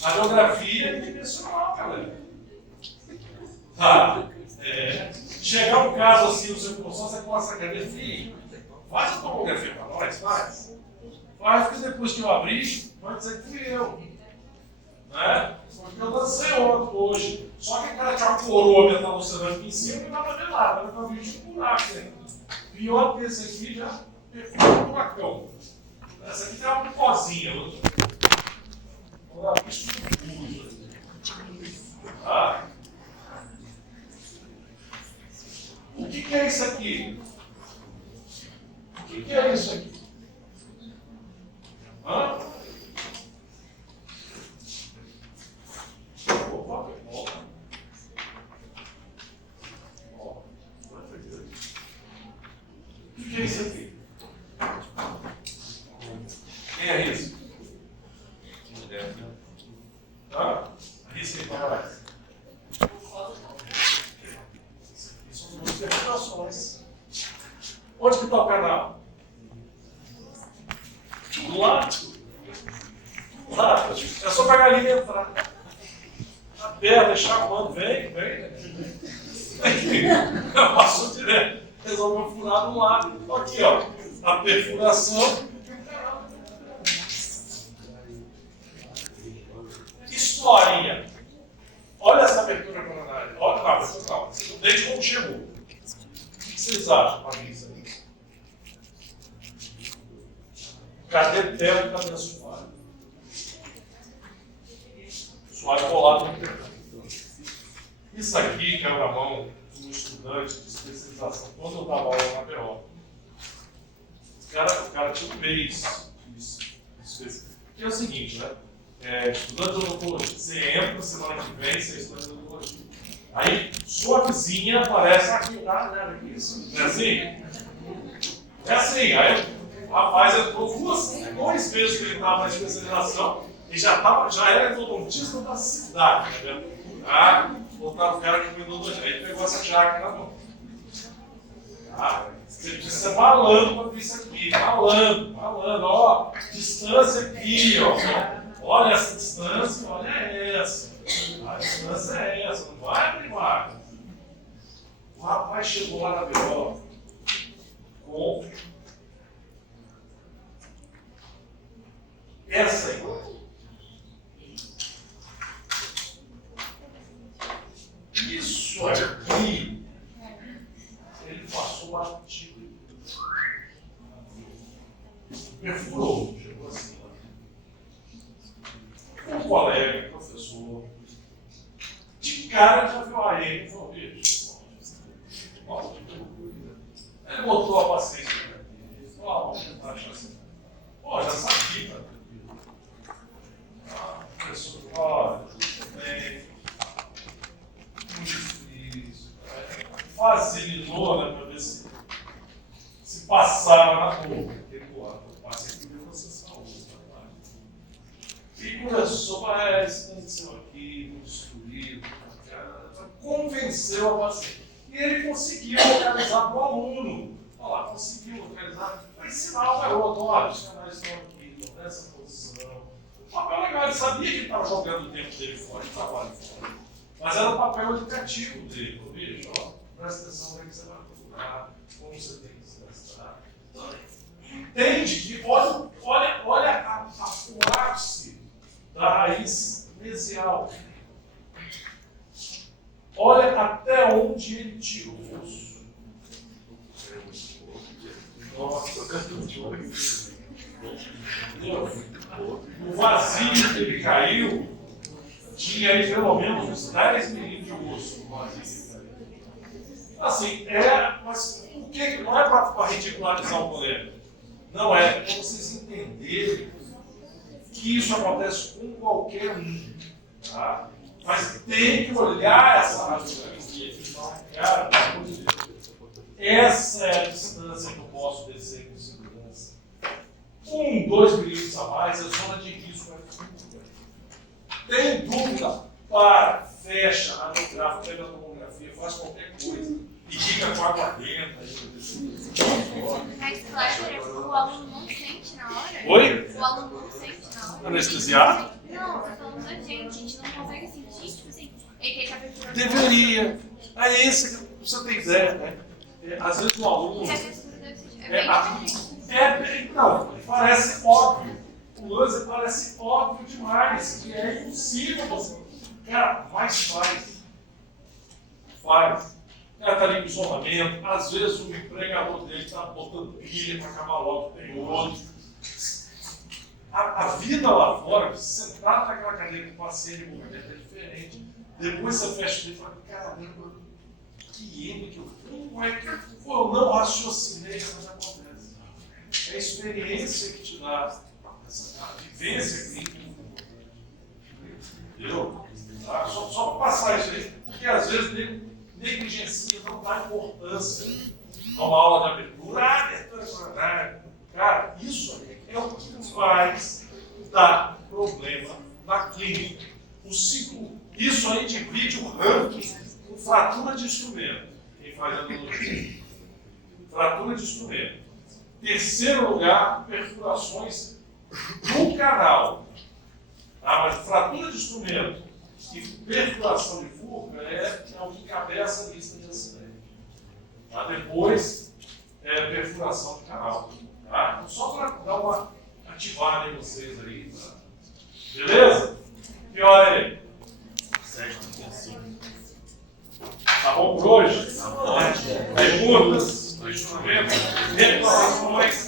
Radiografia é dimensional, galera. Tá? Chegar um caso assim no seu consultório, você começa a querer, filho, faz a tomografia para nós, faz, porque depois que eu abrir, vai dizer que fui eu. Né? Eu dancei ontem, hoje. Só que o cara tinha uma coroa metalocérâmica em cima e não dava ver nada. Era pra vir de um buraco dentro. Pior que esse aqui já perfurou um buracão. Essa aqui tem uma pozinha. Vou dar isso tudo. Tá? O que é isso aqui? O que é isso aqui? Hã? Opa, ó. Ó. O que é isso aqui? Quem é isso? Hã? Isso aí aparece. São duas perfurações. Onde que está o canal? Do lado. Do lado. É só pegar ali e entrar. Aperta, deixar quando vem. Passou direto. Resolveu furar do lado. Aqui, ó. A perfuração. Historinha. Olha essa abertura coronária. Olha lá, pessoal. Desde como chegou. O que vocês acham para mim isso aí? Cadê terra e cadê suário? Suário colado no terreno. Isso aqui que era na mão de um estudante de especialização, quando eu estava aula na PO. O cara tinha um mês disso. Que é o seguinte, né? Estudante de odontologia. Você entra, semana que vem, você estuda de odontologia. Aí, sua vizinha aparece aqui, né? Isso. Não é assim? É assim. Aí, o rapaz entrou 2 meses que ele estava na especialização e já era odontista da cidade, tá vendo? Botaram o cara que cuidou do jeito, pegou essa chácara na mão. Você precisa ser malandro para ver isso aqui. Malandro, ó. Distância aqui, ó. Olha essa distância, olha essa. A distância é essa, não vai primário. O rapaz chegou lá na BO com essa aí. Isso aqui, ele passou batido. Perfurou, chegou assim. Um colega, professor, de cara já viu a ele e falou: bicho, ele botou a paciência aqui. Vamos tentar achar assim. Pô, já sabia, professor, olha, tudo bem. Muito difícil. Facilitou, né, para ver se passava na boca. O paciente viu você saúde. E começou, isso aconteceu aqui, muito destruído. Convenceu a paciente. E ele conseguiu localizar para o aluno. Olha lá, conseguiu localizar. Vai ensinar o garoto: olha, os canais estão aqui, estão nessa posição. O papel legal, ele sabia que ele estava jogando o tempo dele fora, ele trabalha fora. Mas era o papel educativo dele. Bicho, ó, presta atenção como é que você vai procurar, como você tem que se gastar. Então, entende que olha o ápice da raiz mesial. Olha até onde ele tirou o osso. Nossa, o vazio que ele caiu tinha aí pelo menos uns 10 milímetros de osso no vazio. Assim, mas o que não é para ridicularizar o colega. Não é para vocês entenderem que isso acontece com qualquer um. Tá? Mas tem que olhar essa radiografia. Cara, pelo amor de Deus. Essa é a distância que eu posso descer com segurança. 2 milímetros a mais é zona de risco. Tem dúvida? Para, fecha, radiografa, pega a tomografia, faz qualquer coisa. E fica com água benta. Mas, Cleber, o aluno não sente na hora? Oi? O aluno não sente na hora? Anestesiado? Não, eu tô falando da gente. A gente não consegue sentir, tipo assim, ele tem que abertura. Deveria. É isso que você tem ideia, né? Às vezes o aluno. E a textura deve ser bem diferente. Não, parece óbvio. O lance parece óbvio demais, que é impossível você. Cara, mas faz. Faz. O cara está ali com isolamento, às vezes o empregador dele está botando pilha para acabar logo, tem outro. A vida lá fora, você sentar naquela cadeira com o paciente de movimento é diferente. Depois você fecha e fala, caramba, que erro que eu fiz, como é que eu não raciocinei, mas acontece. É a experiência que te dá essa vivência clínica. Entendeu? Tá? Só para passar isso aí, porque às vezes negligencia, não dá importância a uma aula de abertura. Cara, isso aí é o que mais dá problema na clínica. O ciclo, isso aí divide o ranking com fratura de instrumento. Quem faz analogia? Fratura de instrumento. Terceiro lugar, perfurações no canal. Tá? Mas fratura de instrumento e perfuração de furca é o que encabeça a lista de acidente. Tá? Depois, perfuração de canal. Tá? Então, só para dar uma ativada em vocês aí. Tá? Beleza? Que hora aí? 7h35. Tá bom por hoje? Perguntas? Instrumentos? Reclamações?